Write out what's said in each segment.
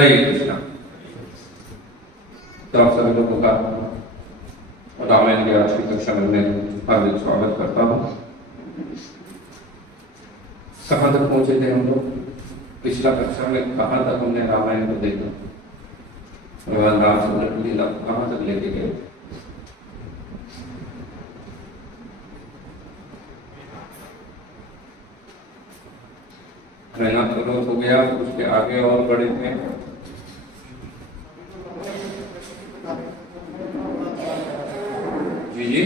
हरे कृष्णा। तो आप सभी लोगों का रामायण की आज की कक्षा में मैं हार्दिक स्वागत करता हूँ। कहाँ तक पहुंचे थे हम लोग? पिछला कक्षा में कहाँ तक हमने रामायण को देखा? भगवान रामचंद्र की लीला कहाँ तक लेके गए? रहना पर्वत हो गया, उसके आगे और बड़े थे जी।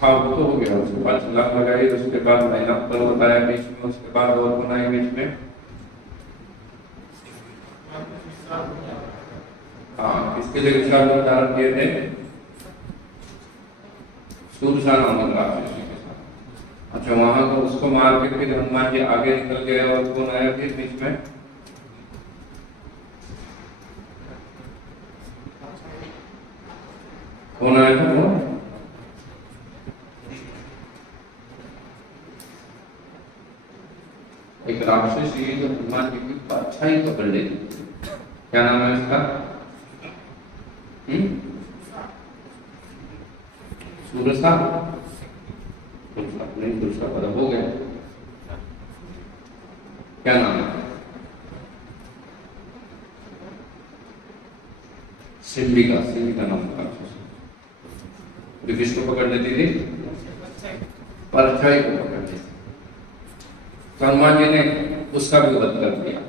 हाँ वो तो हो गया, उसके बाद छलांग लगाई, उसके बाद मैना पर्वत आया बीच में, उसके बाद और बनाए बीच में। हाँ, इसके लिए विशाल धारण किए थे सूर्यसा नामक राक्षस के साथ। अच्छा, वहां को उसको मार के फिर हनुमान जी आगे निकल गए और कौन आया फिर बीच में? कौन आया था वो? एक राक्षस ये जो हनुमान जी की परछाई पकड़ लेती, क्या नाम है उसका? सूरसा नहीं, दूसरा पता हो गया, क्या नाम है? सिंबिका, सिंबिका नाम का राक्षस किसको पकड़ लेती थी? परछाई को पकड़ लेती। तो हनुमान जी ने उसका भी वध कर दिया।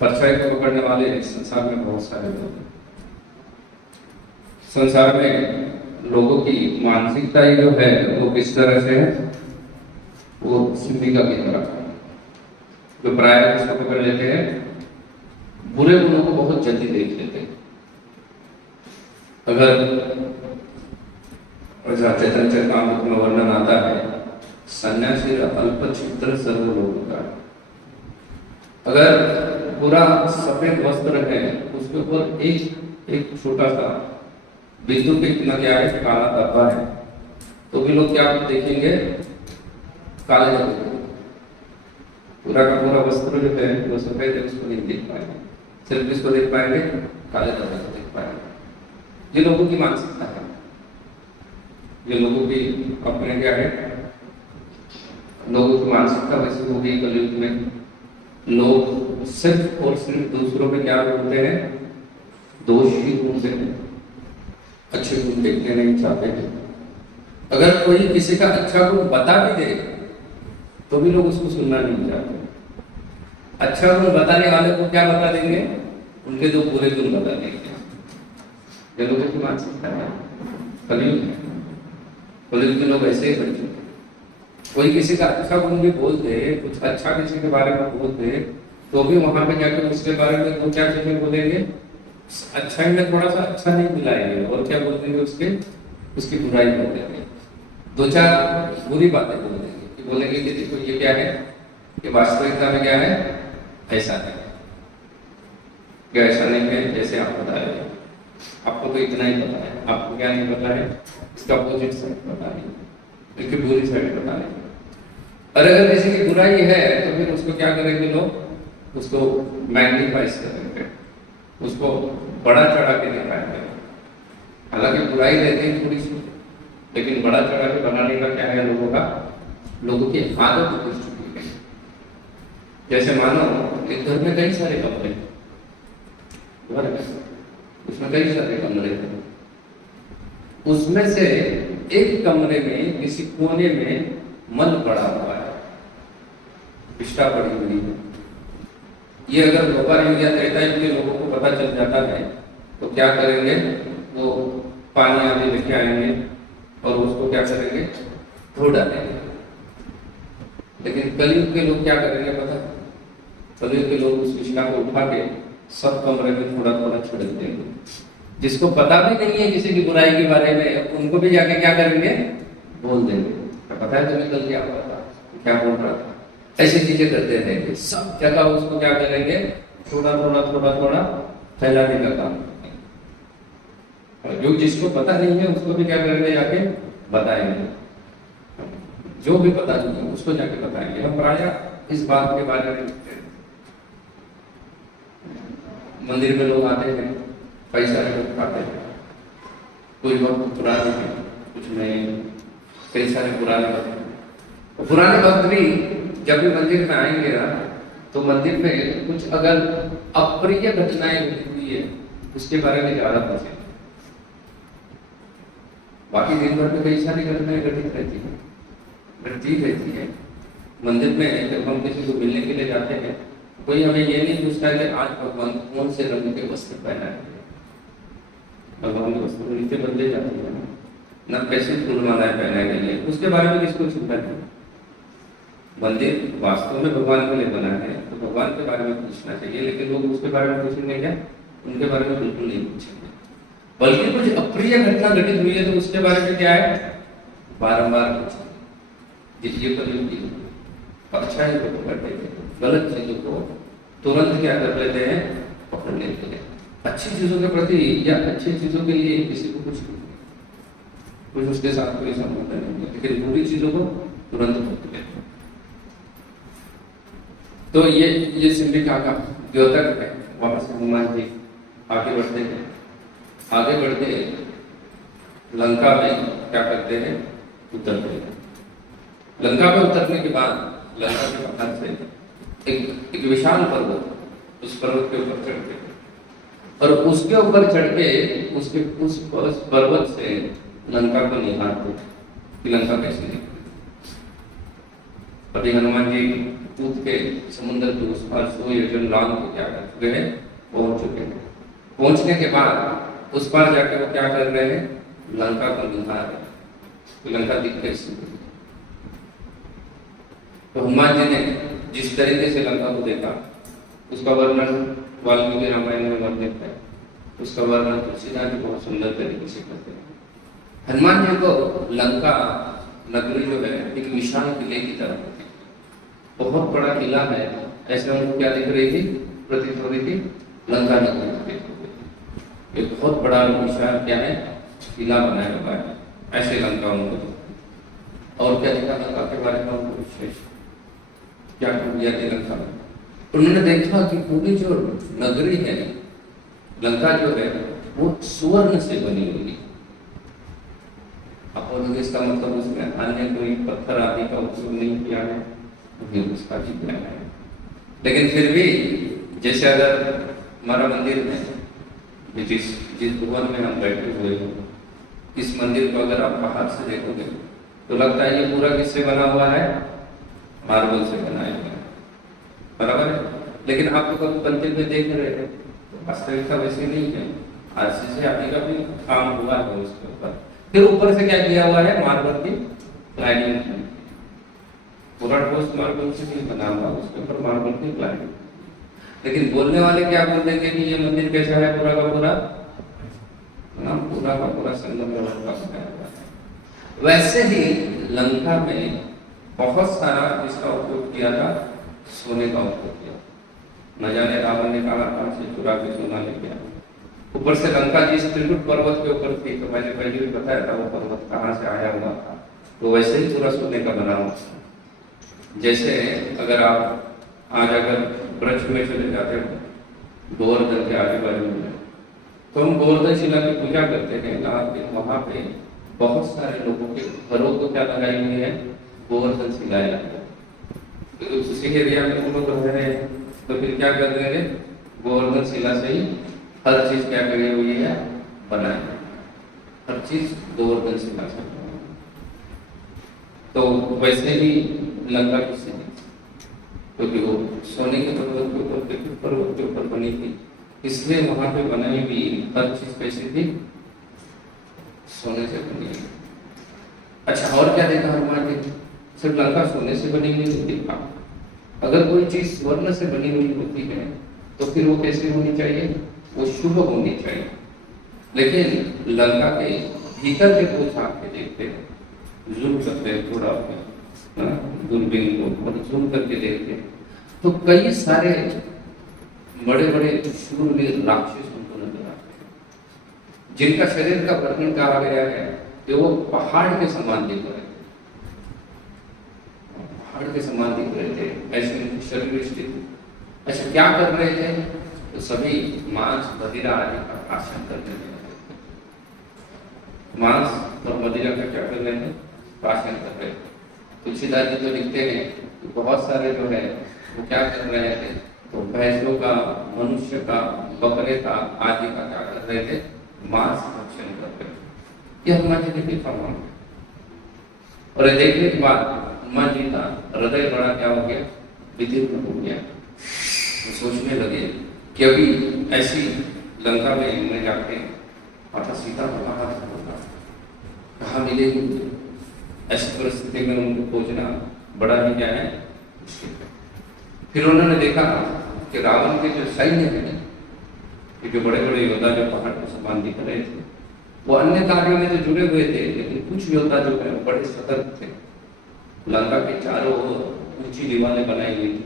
परछाई को पकड़ने वाले इस संसार में बहुत सारे लोग हैं। संसार में लोगों की मानसिकता ही जो है वो किस तरह से है? वो सिंबिका की तरह, जो प्राय किसको पकड़ लेते हैं? बुरे गुणों को बहुत जल्दी देख लेते हैं। अगर चैतन्य चरितामृत में वर्णन आता है, सन्यासी अल्प छिद्र सर्वलोक का। अगर पूरा सफेद वस्त्र है, उसके ऊपर एक छोटा सा विद्युत के कितना क्या है, काला धब्बा है, तो भी लोग क्या देखेंगे? काले धब्बे। पूरा का पूरा वस्त्र जो है वो सफेद है, उसको नहीं देख पाएंगे। सिर्फ इसको देख पाएंगे, काले धब्बे को देख पाएंगे। ये लोगों की मानसिकता है। ये लोगों की अपने क्या है, लोगों की मानसिकता वैसे हो गई कलयुग में। लोग सिर्फ और सिर्फ दूसरों पे क्या ढूंढते हैं? दोष ही ढूंढते हैं, अच्छे गुण देखने नहीं चाहते हैं। अगर कोई किसी का अच्छा गुण बता भी दे तो भी लोग उसको सुनना नहीं चाहते। अच्छा गुण बताने वाले को क्या बता देंगे? उनके दो बुरे गुण बता देंगे। ये लोगों की मानसिकता है, कलयुग है। कलयुग के लोग ऐसे ही बन चुके। कोई किसी का अच्छा गुण भी बोल दे, कुछ अच्छा किसी के बारे में बोल दे, तो भी वहां पे जाकर उसके बारे में वो क्या चीजें बोलेंगे? अच्छाई में थोड़ा सा अच्छा नहीं मिलाएंगे और क्या बोल देंगे? उसकी बुराई बोल देंगे, दो चार बुरी बातें बोल देंगे कि बोलेंगे कि देखो ये क्या है, ये वास्तविकता में क्या है, ऐसा है, क्या ऐसा नहीं है जैसे आप बता रहे हैं। आपको तो इतना ही पता है, आपको क्या नहीं पता है? इसका अपोजिट साइड पता नहीं, इसकी बुरी साइड पता नहीं। और अगर किसी की बुराई है तो फिर उसको क्या करेंगे लोग? उसको मैग्नीफाइज करेंगे, उसको बड़ा चढ़ा के दिखाएंगे। हालांकि बुराई रहती है थोड़ी सी, लेकिन बड़ा चढ़ा के बनाने का क्या है लोगों का? लोगों की आदत हो चुकी है। जैसे मानो एक घर में कई सारे कमरे, घर है, उसमें कई सारे कमरे हैं, उसमें से एक कमरे में किसी कोने में मल पड़ा हुआ है, विष्ठा पड़ी हुई है। ये अगर व्यापार एरिया रहता है कि लोगों को पता चल जाता है तो क्या करेंगे? वो पानी आने लेके आएंगे और उसको क्या करेंगे? धो डालेंगे। लेकिन कलयुग के लोग क्या करेंगे पता? कलयुग के लोग उस विष्ठा को उठा के सब कमरे में थोड़ा थोड़ा छिड़क देंगे। जिसको पता भी नहीं है किसी की बुराई के बारे में, उनको भी जाके क्या करेंगे? बोल देंगे, पता है तुम्हें कल क्या हुआ था, क्या बोल रहा था। ऐसी चीजें करते रहेंगे, सब जगह उसको क्या करेंगे? थोड़ा थोड़ा फैलाने का काम करेंगे। जो जिसको पता नहीं है उसको भी क्या करेंगे? जाके बताएंगे। जो भी पता नहीं है उसको जाके बताएंगे। हम प्राय इस बात के बारे में लिखते हैं। मंदिर में लोग आते हैं, पैसा लोग खाते हैं, कोई वक्त पुराने हैं, कुछ नए, कई सारे पुराने वक्त हैं। पुराने वक्त भी जब भी मंदिर में आएंगे ना, तो मंदिर में कुछ अगर अप्रिय घटनाएं हुई है उसके बारे में ज्यादा पूछें। बाकी दिन भर में कई सारी घटनाएं घटित रहती है। मंदिर में जब हम किसी को मिलने के लिए जाते हैं, कोई हमें ये नहीं पूछता कि आज भगवान कौन से रंग के वस्त्र पहना है। भगवान के वस्त्र नीचे बदले जाते हैं ना, कैसे फूलमालाएं पहनाई गई है, उसके बारे में किसको चिंता नहीं। मंदिर वास्तव में भगवान के लिए बना है, तो भगवान के बारे में पूछना चाहिए, लेकिन लोग उसके बारे में पूछेंगे क्या? उनके बारे में बिल्कुल नहीं पूछेंगे। बल्कि कुछ अप्रिय घटना घटित हुई है तो उसके बारे में क्या है, बारंबार पूछेंगे। ये पर अच्छा है तो पकड़ते हैं, गलत चीजों को तुरंत क्या कर लेते हैं, पकड़ लेते हैं। अच्छी चीजों के प्रति या अच्छी चीजों के लिए किसी को कुछ उसके साथ कोई संबंध नहीं है, लेकिन बुरी चीजों को तुरंत पकड़ लेते हैं। तो ये सिंधिका का द्योतक है। वहां से हनुमान जी आगे बढ़ते हैं। आगे बढ़ते लंका में क्या करते हैं, उतरते हैं। लंका में उतरने के बाद लंका के बाहर से एक विशाल पर्वत, उस पर्वत के ऊपर चढ़ते हैं और उसके ऊपर चढ़ के उस पर्वत से लंका को निहारते कि लंका कैसे निकली। अभी हनुमान जी कूद के समुद्र के उस पार 100 योजन लांग को क्या कर चुके हैं, पहुंच चुके हैं। पहुंचने के बाद उस पार जाके वो क्या कर रहे हैं, लंका को निहार रहे हैं, लंका दिख कैसी। तो हनुमान जी ने जिस तरीके से लंका को देखा उसका वर्णन वाल्मीकि रामायण में वर्णित है, उसका वर्णन तुलसीदास जी बहुत सुंदर तरीके से करते हैं। हनुमान जी को लंका नगरी जो है एक विशाल किले की तरह होती है, बहुत बड़ा किला है, ऐसे हमको क्या दिख रही थी, प्रतीत हो रही थी, लंका नगरी एक बहुत बड़ा विशाल क्या है, किला बनाया हुआ है, ऐसे लंका उनको। और क्या दिखा लंका के बारे में उनको विशेष क्या खूबियां थी लंका में। उन्होंने देखा कि पूरी जो नगरी है, लंका जो है वो सुवर्ण से बनी हुई है। अब इसका मतलब उसमें अन्य कोई पत्थर आदि का उपयोग नहीं किया है, उसका भी किया है। लेकिन फिर भी जैसे अगर हमारा मंदिर में जिस भवन में हम बैठे हुए हो, इस मंदिर को अगर आप बाहर से देखोगे तो लगता है ये पूरा किससे बना हुआ है, मार्बल से बनाया हुआ है, बराबर है। लेकिन आप लोग अभी मंदिर में देख रहे हैं तो वास्तविकता वैसे नहीं है, आरसीसी आदि का भी काम हुआ है उसके ऊपर। फिर ऊपर से क्या किया हुआ है, मार्बल की लाइनिंग, पूरा ठोस मार्बल से नहीं बना हुआ, उसके ऊपर मार्बल की लाइनिंग। लेकिन बोलने वाले क्या बोल देंगे कि ये मंदिर कैसा है, पूरा का पूरा संगम व्यवस्था बनाया हुआ है। वैसे ही लंका में बहुत सारा इसका उपयोग किया था, सोने का उपयोग किया। न जाने रावण ने कहा कहां से चुरा के सोना ले गया। ऊपर से लंका जिस त्रिकुट पर्वत के ऊपर थी, तो मैंने पहले भी बताया था वो पर्वत कहाँ से आया हुआ था, तो वैसे ही पूरा सोने का बना हुआ था। जैसे अगर आप आज अगर ब्रज में चले जाते हो गोवर्धन के आजू बाजू में, तो हम गोवर्धन शिला की पूजा करते हैं, लेकिन वहां पे बहुत सारे लोगों के घरों को क्या लगाई हुई है, गोवर्धन शिलाएं लगाई। तो उसी एरिया में वो लोग रह रहे हैं, तो फिर क्या कर रहे हैं, गोवर्धन शिला से ही हर चीज क्या करी हुई है, बनाए, हर चीज गोवर्धन शिला से। तो वैसे ही लंका किससे, क्योंकि वो सोने के पर्वत के ऊपर बनी थी, इसलिए वहां पे बनाई हुई हर चीज कैसी थी, सोने से बनी हुई। अच्छा, और क्या देखा हनुमान जी, सिर्फ लंका सोने से बनी हुई नहीं देखा। अगर कोई चीज स्वर्ण से बनी हुई होती है तो फिर वो कैसी होनी चाहिए, वो शुभ होनी चाहिए। लेकिन लंका के भीतर के को झाँक के देखते हैं, जूम करते हैं थोड़ा दूरबीन को और जूम करके देखते हैं, तो कई सारे बड़े बड़े शूरवीर राक्षस उनको नजर आते हैं, जिनका शरीर का वर्णन कहा गया है कि वो पहाड़ के समान दिख रहे थे, पहाड़ के समान दिख रहे थे। ऐसे उनकी शरीर स्थिति। अच्छा, क्या कर रहे थे? तो सभी मांस मदिरा आदि का आसन करने लगे। मांस और मदिरा का क्या कर रहे थे? प्राशन कर रहे थे। तुलसीदास जी तो लिखते हैं कि बहुत सारे जो है वो क्या कर रहे थे, तो भैंसों का, मनुष्य का, बकरे का आदि का क्या कर रहे थे? मांस भक्षण कर रहे थे। ये हनुमान जी ने लिखा हुआ। और ये देखने के बाद हनुमान जी का हृदय बड़ा क्या हो गया? विदीर्ण हो गया। वो सोचने लगे कि अभी ऐसी लंका में मैं जाके माता सीता को कहाँ मिलेगी? ऐसी परिस्थिति में उनको खोजना बड़ा ही क्या है? मुश्किल है। फिर उन्होंने देखा कि रावण के जो सैन्य है, जो बड़े बड़े योद्धा जो पहाड़ पर समान दिख रहे थे, वो अन्य कार्यों में तो जुड़े हुए थे, लेकिन कुछ योद्धा जो है बड़े सतर्क थे। लंका के चारों ओर ऊंची दीवारें बनाई हुई थी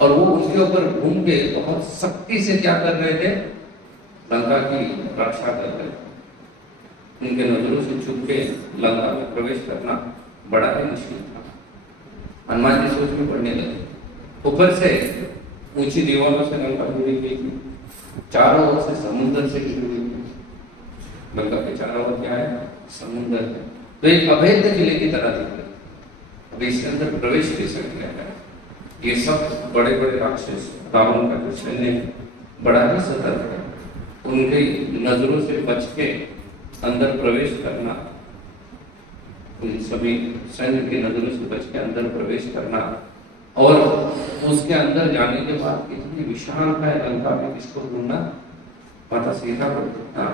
और वो उसके ऊपर घूम के बहुत सख्ती से क्या कर रहे थे? लंका की रक्षा कर रहे थे। उनके नजरों से छुप के लंका में प्रवेश करना बड़ा ही मुश्किल था। हनुमान जी सोच में पड़ने लगे। ऊपर से ऊंची दीवारों से लंका घिरी गई थी, चारों ओर से समुद्र से घिरी हुई थी। लंका के चारों ओर क्या है? समुद्र है। तो एक अभेद्य किले की तरह दिख रहे। अब इसके अंदर प्रवेश कैसे किया जाए? ये सब बड़े बड़े राक्षस, रावण का जो सैन्य है बड़ा ही सतर्क है। उनकी नजरों से बच के अंदर प्रवेश करना, उन सभी सैन्य की नजरों से बच के अंदर प्रवेश करना और उसके अंदर जाने के बाद इतनी विशाल है लंका में किसको ढूंढना? माता सीता को ढूंढना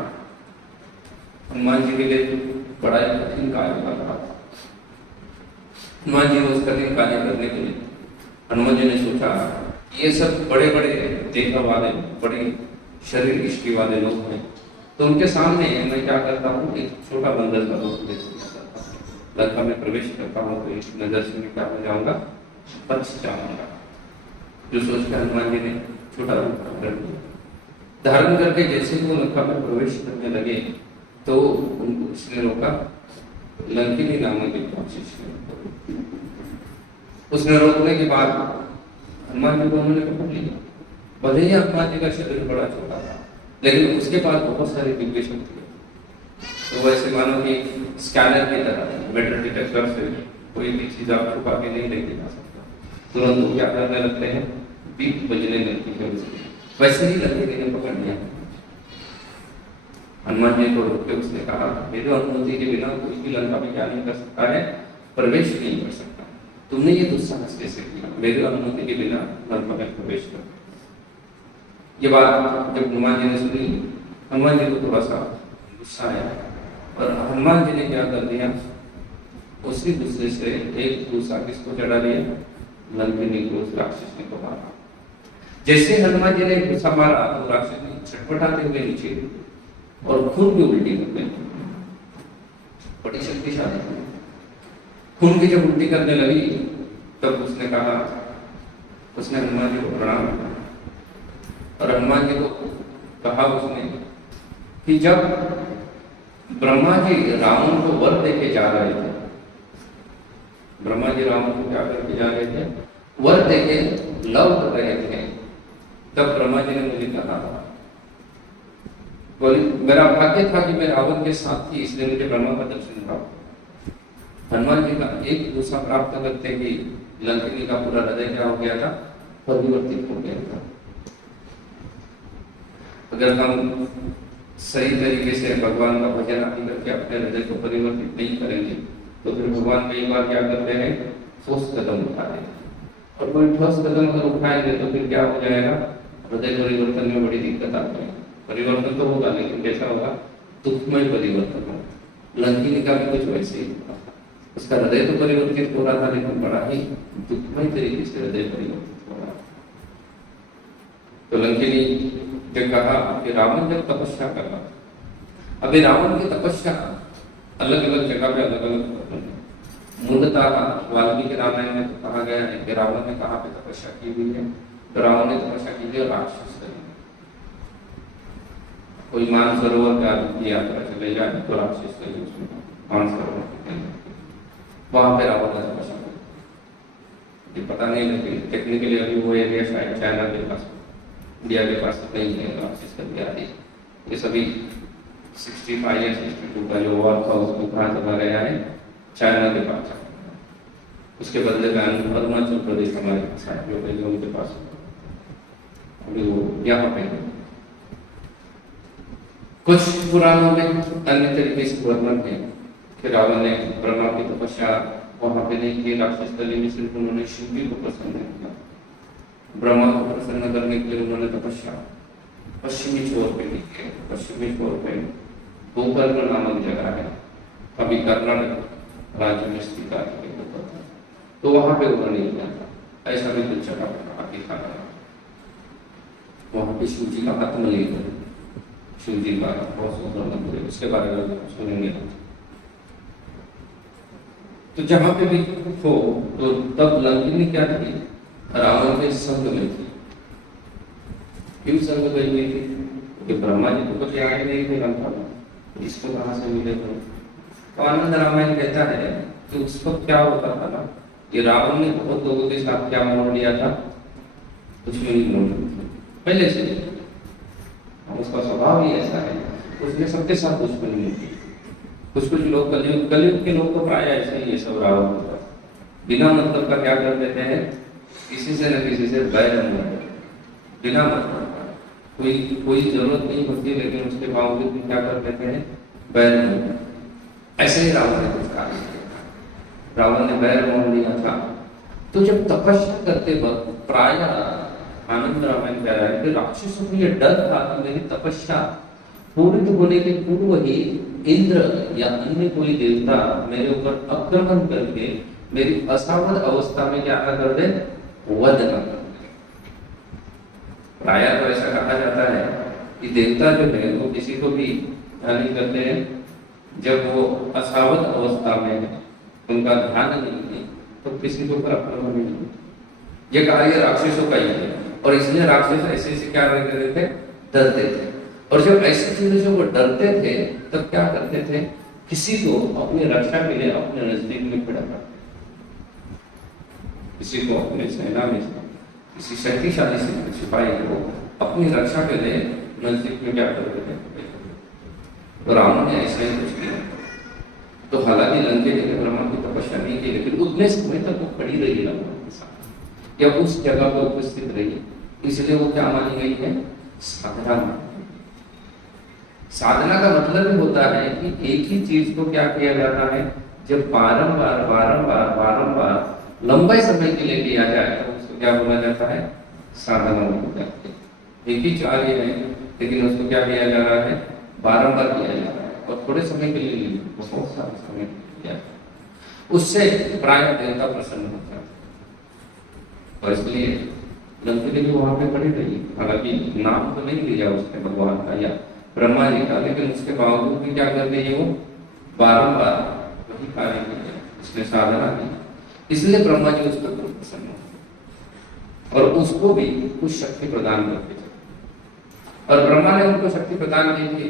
हनुमान जी के लिए बड़ा ही कठिन कार्य लग रहा था। हनुमान जी उस कठिन कार्य करने के लिए हनुमान जी ने सोचा ये सब बड़े बड़े देखा वाले, बड़ी शरीर इष्टि वाले लोग हैं, तो उनके सामने मैं क्या करता हूँ? एक छोटा बंदर का रूप लेता हूँ, लंका में प्रवेश करता हूँ, तो इस नजर से मैं क्या हो जाऊंगा? बच जाऊंगा। जो सोचकर हनुमान जी ने छोटा रूप धारण करके जैसे वो लंका में प्रवेश करने लगे, तो उनको उसने रोका। लंकिनी नामक एक राक्षस ने, उसने रोकने के बाद हनुमान जी को उन्होंने पकड़ लिया। भले ही हनुमान जी का शरीर बड़ा छोटा था, लेकिन उसके पास बहुत सारी दिव्य शक्ति है। तो वैसे मानो कि स्कैनर की तरह, मेटल डिटेक्टर से कोई भी चीज आप छुपा के नहीं लेके जा सकता। तुरंत क्या करने लगते हैं? बीप बजने लगती है उसकी। वैसे ही लंकिनी ने पकड़ लिया। हनुमान जी को रोक के उसने कहा, मेरी अनुमति के बिना कोई भी लंका में क्या नहीं कर सकता है? प्रवेश नहीं कर सकता। तुमने ये दुस्साहस कैसे किया? मेरी अनुमति के बिना लंका में प्रवेश कर। ये बात जब हनुमान जी ने सुनी, हनुमान जी को थोड़ा सा गुस्सा आया और हनुमान जी ने क्या कर दिया? उसी गुस्से से एक दूसरा किसको चढ़ा दिया? लंकिनी को, उस राक्षस ने को मारा। जैसे हनुमान जी ने गुस्सा मारा तो राक्षस ने छटपटाते हुए नीचे और खून भी उल्टी कर गई। बड़ी शक्तिशाली खून की जब उल्टी करने लगी तब उसने कहा, उसने हनुमान जी को प्रणाम किया और हनुमान जी को कहा उसने कि जब ब्रह्मा जी रावण को वर देके जा रहे थे, ब्रह्मा जी रावण को क्या करके जा रहे थे? वर देके लौट रहे थे, तब ब्रह्मा जी ने मुझे कहा, बोले मेरा भाग्य था कि मैं रावण के साथ थी, इसलिए मुझे ब्रह्मा का दर्शन प्राप्त। हनुमान जी का एक दूसरा प्राप्त करते ही लंकिनी का पूरा हृदय क्या हो गया था? परिवर्तित हो गया था। अगर हम सही तरीके से भगवान का भजन आदि करके अपने हृदय को परिवर्तित नहीं करेंगे तो फिर भगवान कई बार क्या करते हैं? ठोस कदम उठाते हैं। और कोई ठोस कदम अगर उठाएंगे तो फिर क्या हो जाएगा? हृदय परिवर्तन में बड़ी दिक्कत आती है। परिवर्तन तो होगा, लेकिन कैसा होगा? दुखमय परिवर्तन होगा। लंकिनी का भी कुछ वैसे ही होगा। उसका हृदय तो परिवर्तित हो रहा था, लेकिन बड़ा ही दुखमय तरीके से हृदय परिवर्तित हो रहा था। तो लंकिनी ने कहा कि रावण जब तपस्या कर रहा था, अभी रावण की तपस्या अलग अलग जगह पे अलग अलग मूलतः वाल्मीकि रामायण में तो कहा गया है कि रावण ने कहाँ पे तपस्या की हुई है? तो रावण ने तपस्या की थी राक्षस ने। कोई मानसरोवर की यात्रा चले जाए तो राक्षस मानसरोवर वहां पे रावण ने तपस्या की। ये पता नहीं, लेकिन टेक्निकली अभी वो एरिया शायद चाइना के पास, इंडिया के पास नहीं है राक्षस करके आती। ये सभी 65 या 62 का जो वॉर था उसको कहाँ से भरे आए, चाइना के पास। उसके बदले में अरुणाचल प्रदेश हमारे पास आए, जो पहले उनके पास, अभी वो यहाँ पे। कुछ पुराणों में अन्य तरीके से वर्णन है कि रावण ने ब्रह्मा की तपस्या वहां पे नहीं की, राक्षस गली में सिर्फ उन्होंने शिव जी को प्रसन्न किया। ब्रह्मा को प्रसन्न करने के लिए उन्होंने तपस्या पश्चिमी छोर पे की। पश्चिमी छोर पे गोकर्ण नामक जगह है, अभी कर्नाटक राज्य में स्थित है, तो वहां पे उन्होंने किया था। ऐसा भी कुछ जगह आगे था, वहां पे शिव जी का आत्मलिंग है, शिव जी का बहुत सुंदर मंदिर है, उसके बारे में सुनेंगे। तो जहां पे भी हो तो तब लंकिनी क्या थी, रावण के संग में थी। क्यों संग गई हुई थी? क्योंकि ब्रह्मा जी को कुछ आए नहीं थे लंका में, इसको कहां से मिले थे? तो आनंद रामायण कहता है कि उस वक्त क्या होता था ना, कि रावण ने बहुत लोगों के साथ क्या मोड़ लिया था, कुछ भी नहीं मोड़ लिया पहले से, उसका स्वभाव ही ऐसा है, उसने सबके साथ दुश्मनी नहीं की। कुछ लोग कलयुग के लोग तो प्राय ऐसे ही, ये सब रावण बिना मतलब का क्या कर देते हैं, किसी से न किसी से बैर बिना मतलब का, कोई जरूरत नहीं होती, लेकिन उसके बावजूद भी क्या कर देते हैं, बैर। ऐसे ही रावण ने कुछ कार्य किया, रावण ने बैर मोड़ लिया था। तो जब तपस्या करते वक्त प्राय आनंद रामायण कह रहा है कि राक्षसों को यह डर था कि मेरी तपस्या पूर्ण होने के पूर्व ही इंद्र या अन्य कोई देवता मेरे ऊपर आक्रमण करके मेरी असावध अवस्था में क्या कर दे, वध न कर दे। प्राय तो ऐसा कहा जाता है कि देवता जो है वो किसी को भी नहीं करते हैं जब वो असावध अवस्था में है, उनका ध्यान नहीं है, तो किसी के ऊपर आक्रमण नहीं होता। ये कार्य राक्षसों का ही है, और इसलिए राक्षस ऐसे ऐसे क्या करते थे, डरते थे। और जब ऐसी चीजों से वो डरते थे तब क्या करते थे, किसी को अपनी रक्षा के लिए अपने नजदीक में खड़ा करते, किसी को अपने सेना में किसी शक्तिशाली सिपाही को अपनी रक्षा के लिए नजदीक में क्या करते थे। तो रावण ने ऐसा ही कुछ किया। तो हालांकि लंके ने ब्रह्मा की तपस्या नहीं की, लेकिन उतने समय तक वो खड़ी रही रावण के साथ, या उस जगह पर उपस्थित रही, इसलिए वो क्या मानी गई है, साधना। साधना का मतलब ही होता है कि एक ही चीज को क्या किया जाता है, जब बारंबार बारंबार बारंबार लंबे समय के लिए किया जाए तो उसको क्या बोला जाता है, साधना बोला जाता है। एक ही कार्य है लेकिन उसको क्या किया जा रहा है, बारंबार किया जा रहा है, और थोड़े समय के लिए बहुत सारे समय किया जाता है, उससे प्राय देवता प्रसन्न होता है। और इसलिए लंकिनी भी वहां पे खड़ी रही, हालांकि नाम तो नहीं लिया उसने भगवान का या ब्रह्मा जी का, लेकिन उसके बावजूद भी क्या कर रही है, वो बारंबार वही कार्य किया, उसने साधना की, इसलिए ब्रह्मा जी उस पर प्रसन्न हो और उसको भी कुछ शक्ति प्रदान करते थे। और ब्रह्मा ने उनको शक्ति प्रदान की थी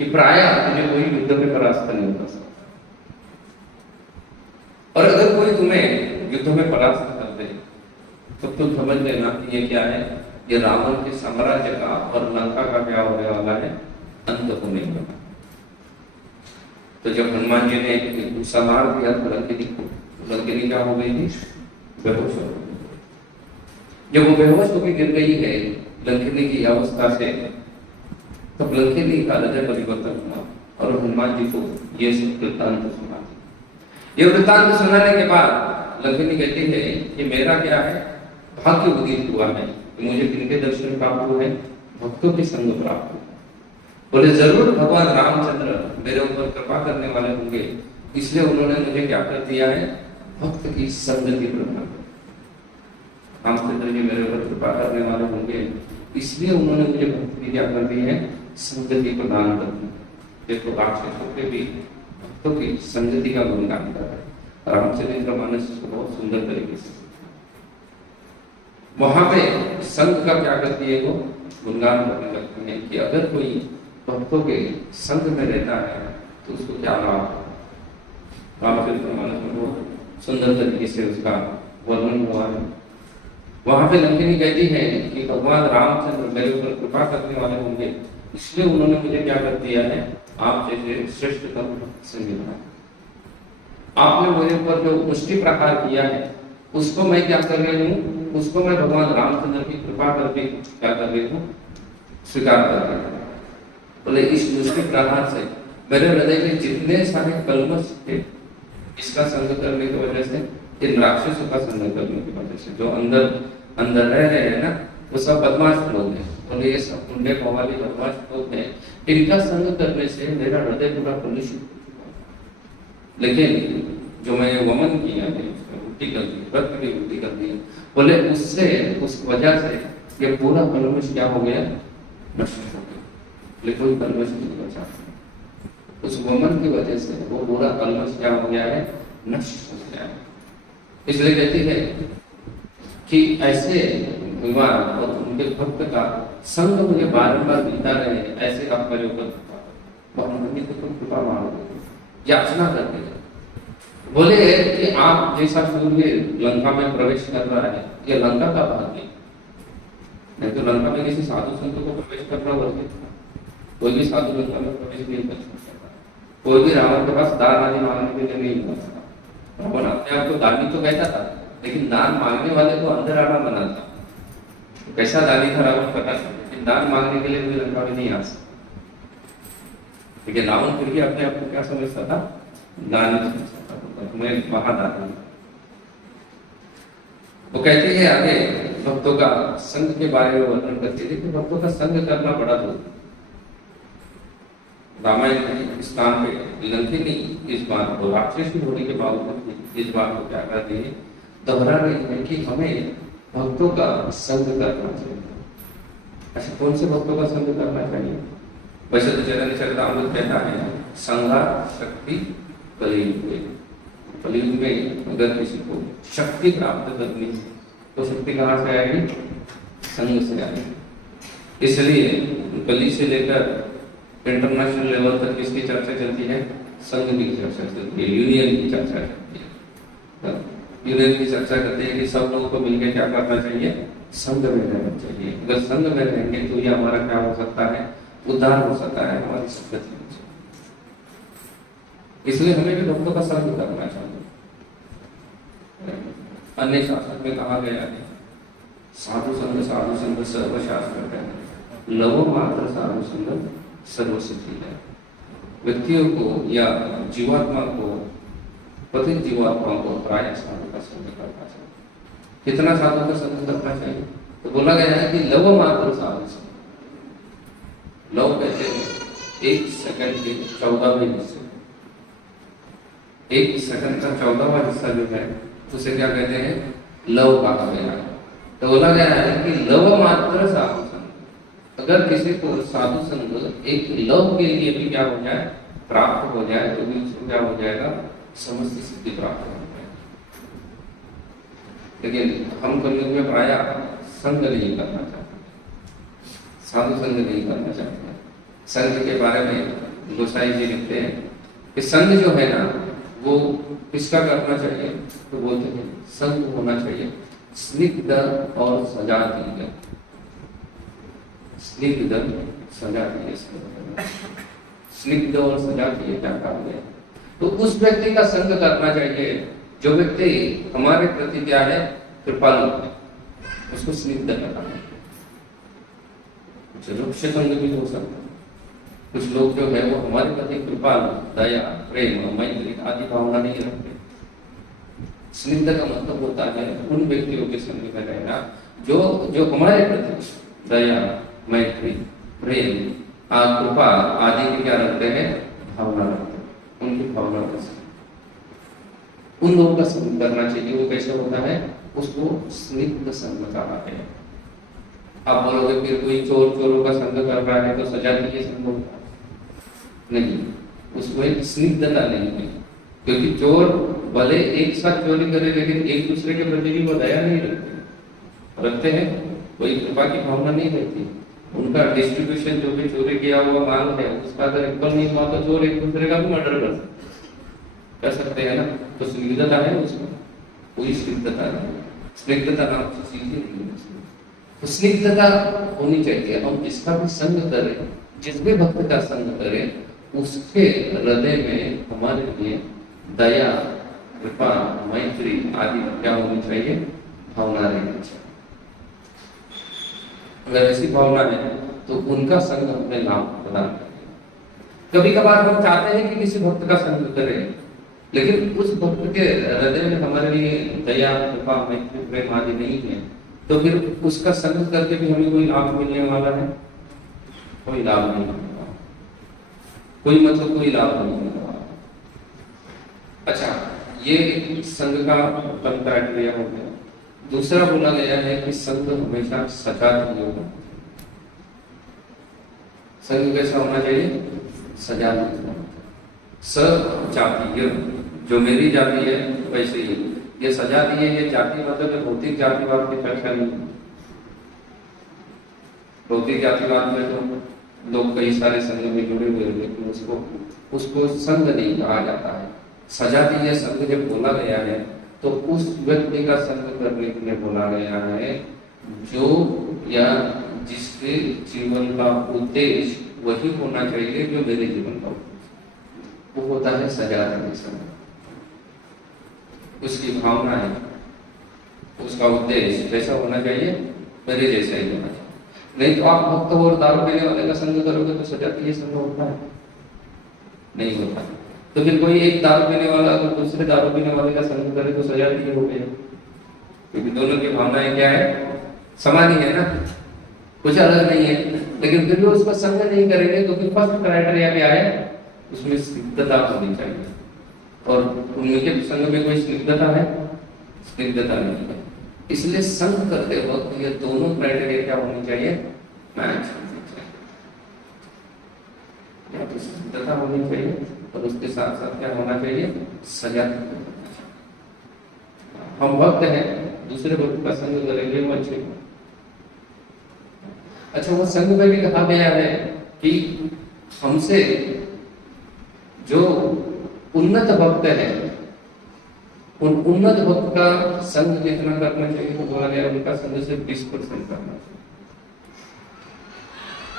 कि प्राय तुझे कोई युद्ध में परास्त नहीं कर सकता, और अगर कोई तुम्हें युद्ध में परास्त कर दे तो तुम समझ लेना कि ये क्या है, ये रावण के साम्राज्य का और लंका का क्या होने वाला है, अंत होने वाला। तो जब हनुमान जी ने संहार दिया तो लंकिनी को, लंकिनी क्या हो गई थी, बेहोश हो गई। जब वो बेहोश होकर गिर गई है लंकिनी की अवस्था से, तब लंकिनी का हृदय परिवर्तन हुआ और हनुमान जी को ये वृत्तांत सुना। ये वृत्तांत सुनाने के बाद लंकिनी कहती है कि मेरा क्या है, भाग्य उदित हुआ है, मुझे किनके दर्शन प्राप्त हुए, भक्तों के संग प्राप्त हुए। बोले जरूर भगवान रामचंद्र मेरे ऊपर कृपा करने वाले होंगे, इसलिए उन्होंने मुझे क्या कर दिया है, भक्त की संगति प्रदान। रामचंद्र जी मेरे ऊपर कृपा करने वाले होंगे, इसलिए उन्होंने मुझे भक्त की क्या कर दी है, संगति प्रदान कर दी। देखो राक्षसों के भी भक्तों की संगति का गुणगान कर रहे हैं। रामचरित्र मानस को बहुत सुंदर तरीके से वहां पे संघ का क्या करती है, वो गुणगान करने लगती है कि अगर कोई भक्तों के संघ में रहता है तो उसको क्या लाभ। रामचरित्र मानस में बहुत सुंदर तरीके से उसका वर्णन हुआ है। वहां पे लंकिनी कहती है कि भगवान रामचंद्र मेरे ऊपर कृपा करने वाले होंगे, इसलिए उन्होंने मुझे क्या कर दिया है, आप जैसे श्रेष्ठतम से मिला। आपने मेरे ऊपर जो मुष्टि प्रहार किया है उसको मैं क्या कर रही हूँ, उसको मैं भगवान रामचंद्र की कृपा करके क्या कर रही हूँ, स्वीकार कर रही हूँ। बोले इस मुष्टि प्रहार से मेरे हृदय में जितने सारे कलमश थे, इसका संग करने की वजह से, इन राक्षसों का संग करने की वजह से, जो अंदर अंदर रह रहे हैं ना, वो सब बदमाश लोग हैं। बोले ये सब कुंडे पवाली बदमाश लोग हैं, इनका संग करने से मेरा हृदय पूरा कलुषित हो चुका है। लेकिन जो मैंने वमन किया है, उल्टी कर दी, व्रत की उल्टी कर दी, बोले उससे, उस वजह से ये पूरा कलमश क्या हो गया, नष्ट हो गया। लेकिन कोई कलमश नहीं बचा, उस वमन की वजह से वो पूरा कलमश क्या हो गया है, नष्ट हो गया है। इसलिए कहती है कि ऐसे भगवान और उनके भक्त का संग मुझे बारंबार मिलता रहे, ऐसे आप मेरे ऊपर कृपा मांगो, याचना करते हैं। बोले कि आप जैसा सूर्य लंका में प्रवेश कर रहा है, ये लंका का भाग्य नहीं, तो लंका में किसी साधु संत को प्रवेश करना वर्जित था। कोई भी साधु लंका में प्रवेश नहीं कर सकता, कोई भी रावण के पास दान आदि मांगने के लिए नहीं हुआ था। रावण अपने आप को दानी तो कहता था, लेकिन दान मांगने वाले को अंदर आना मना था। कैसा दानी था रावण पता था, लेकिन दान मांगने के लिए भी लंका में नहीं आ सकता। लेकिन रावण फिर भी अपने आप को क्या समझता था, दानी समझता था, मैं महादानी। वो कहते हैं आगे भक्तों का संग के बारे में वर्णन करते थे कि भक्तों का संग करना बड़ा दूर। रामायण के स्थान पे लंकिनी इस बात को, राक्षसी होने के बावजूद इस बात को क्या कर रही है, दोहरा रही है कि हमें भक्तों का संग करना चाहिए। ऐसे कौन से भक्तों का संग करना चाहिए? वैसे तो चरण चरितामृत कहता है संगा शक्ति कलियुग में। कलियुग में अगर किसी को शक्ति प्राप्त करनी है तो शक्ति कहाँ से आएगी, संग से आएगी। इसलिए कली से लेकर इंटरनेशनल लेवल तक किसकी चर्चा चलती है, संघ की चर्चा चलती है, यूनियन की चर्चा चलती है। यूनियन की चर्चा करते हैं कि सब लोगों को मिलकर क्या करना चाहिए, संघ में रहना चाहिए। अगर संघ में रहेंगे तो ये हमारा क्या हो सकता है, उद्धार हो सकता है, हमारी सदगति हो सकती है। इसलिए हमें भी भक्तों का संग करना चाहिए। अन्य शास्त्र में कहा गया है साधु संग सर्वशास्त्र है, लवो मात्र साधु संग सर्वसिद्धि है। व्यक्तियों को या जीवात्मा को, पतित जीवात्मा को प्राय साधु का संग करना चाहिए। कितना साधु का संग करना चाहिए? तो बोला गया है कि लव मात्र साधु संग। लव कहते हैं 1 सेकंड के 14वें हिस्से, 1 सेकंड का 14वां हिस्सा जो है उसे क्या कहते हैं, लव कहा गया है। तो बोला गया है कि लव मात्र साधु संग। अगर किसी को साधु संग एक लव के लिए भी क्या हो जाए, प्राप्त हो जाए, तो भी उसको क्या हो जाएगा, समस्त सिद्धि प्राप्त हो जाएगी। लेकिन हम कलियुग में प्राय संग नहीं करना चाहते, साधु संग नहीं करना चाहते। संग के बारे में गोसाई जी लिखते हैं कि संग जो है ना वो किसका करना चाहिए, तो बोलते हैं संग होना चाहिए स्निग्ध और सजातीय। स्निग्ध सजातीय, स्निग्ध और सजातीय क्या कहा गया, तो उस व्यक्ति का संग करना चाहिए जो व्यक्ति हमारे प्रति क्या है, कृपालु है, उसको स्निग्ध करना है। कुछ रुक्ष संग भी हो सकता है, कुछ लोग जो है वो हमारे प्रति कृपालु, दया, प्रेम, मैत्री आदि भावना नहीं रखते। स्निग्ध का मतलब होता है उन व्यक्तियों के संग में रहना जो हमारे प्रति दया, मैत्री, प्रेम, कृपा आदि की क्या रखते हैं, भावना रखते हैं। उनकी भावना का संग, उन लोगों का संग करना चाहिए। वो कैसे होता है, उसको स्निग्ध संग कहा है। आप बोलोगे फिर कोई चोरों का संग कर रहा है तो सजातीय संग होता है, नहीं, उसको एक स्निग्धता नहीं है। क्योंकि चोर भले एक साथ चोरी करे लेकिन एक दूसरे के प्रति भी वो दया नहीं रखते हैं, कोई कृपा की भावना नहीं रहती। उनका डिस्ट्रीब्यूशन जो भी चोरी किया हुआ माल है उसका अगर इक्वल नहीं हुआ तो चोर एक दूसरे का भी मर्डर कर सकते हैं ना, तो स्निग्धता है उसमें। कोई स्निग्धता नहीं, स्निग्धता नाम की चीज ही नहीं है। तो स्निग्धता होनी चाहिए। हम जिसका भी संग करें, जिस भी भक्त का संग करें, उसके हृदय में हमारे लिए दया, कृपा, मैत्री आदि क्या होनी चाहिए, भावना रहनी चाहिए। अगर ऐसी भावना है तो उनका संग अपने नाम प्रदान करें। कभी कभार हम चाहते हैं कि किसी भक्त का संग करें, लेकिन उस भक्त के हृदय में हमारे लिए दया, कृपा, मैत्री, प्रेम आदि नहीं है, तो फिर उसका संग करके भी हमें कोई लाभ मिलने वाला है? कोई लाभ नहीं मिलने वाला, कोई मतलब कोई लाभ नहीं मिलने वाला। अच्छा, ये संग का क्राइटेरिया हो गया। दूसरा बोला गया है कि संग हमेशा सजातीय होगा। संग कैसा होना चाहिए? सजातीय, सजातीय, जो मेरी जाति है वैसे ही। ये सजातीय, ये जाति मतलब भौतिक जातिवाद की चर्चा नहीं। भौतिक जातिवाद में तो लोग कई सारे संघ में जुड़े हुए हैं, लेकिन उसको संघ नहीं कहा जाता है। सजातीय संघ जब बोला गया है तो उस व्यक्ति का संघ करने के लिए बोला गया है जो या जिसके जीवन का उद्देश्य वही होना चाहिए जो मेरे जीवन का उद्देश्य, वो होता है सजातीय संघ। उसकी भावना है, उसका उद्देश्य जैसा होना चाहिए, मेरे जैसा ही होना चाहिए। नहीं तो आप भक्त और दारू पीने वाले का संग करोगे तो सजातीय संग होता है? नहीं होता। तो फिर कोई एक दारू पीने वाला अगर दूसरे दारू पीने वाले का संग करे तो सजातीय हो गया, क्योंकि दोनों की भावनाएं क्या है? समान ही है ना, कुछ अलग नहीं है। लेकिन फिर भी उसका संग नहीं करेंगे तो फिर फर्स्ट क्राइटेरिया क्या है? उसमें स्निग्धता होनी चाहिए। और उनके संग में कोई स्निग्धता है? स्निग्धता नहीं है। इसलिए संग करते वक्त ये दोनों क्राइटेरिया क्या होनी चाहिए? मैच होनी चाहिए। या तो स्निग्धता होनी चाहिए और उसके साथ साथ क्या होना चाहिए? सजातीय होना चाहिए। हम भक्त हैं, दूसरे भक्त का संग करेंगे वो अच्छे। अच्छा, वो संग में भी कहा गया है कि हमसे जो उन्नत भक्त है, उन उन्नत भक्त का संग कितना करना चाहिए? तो बोला गया उनका संग से 20% करना चाहिए।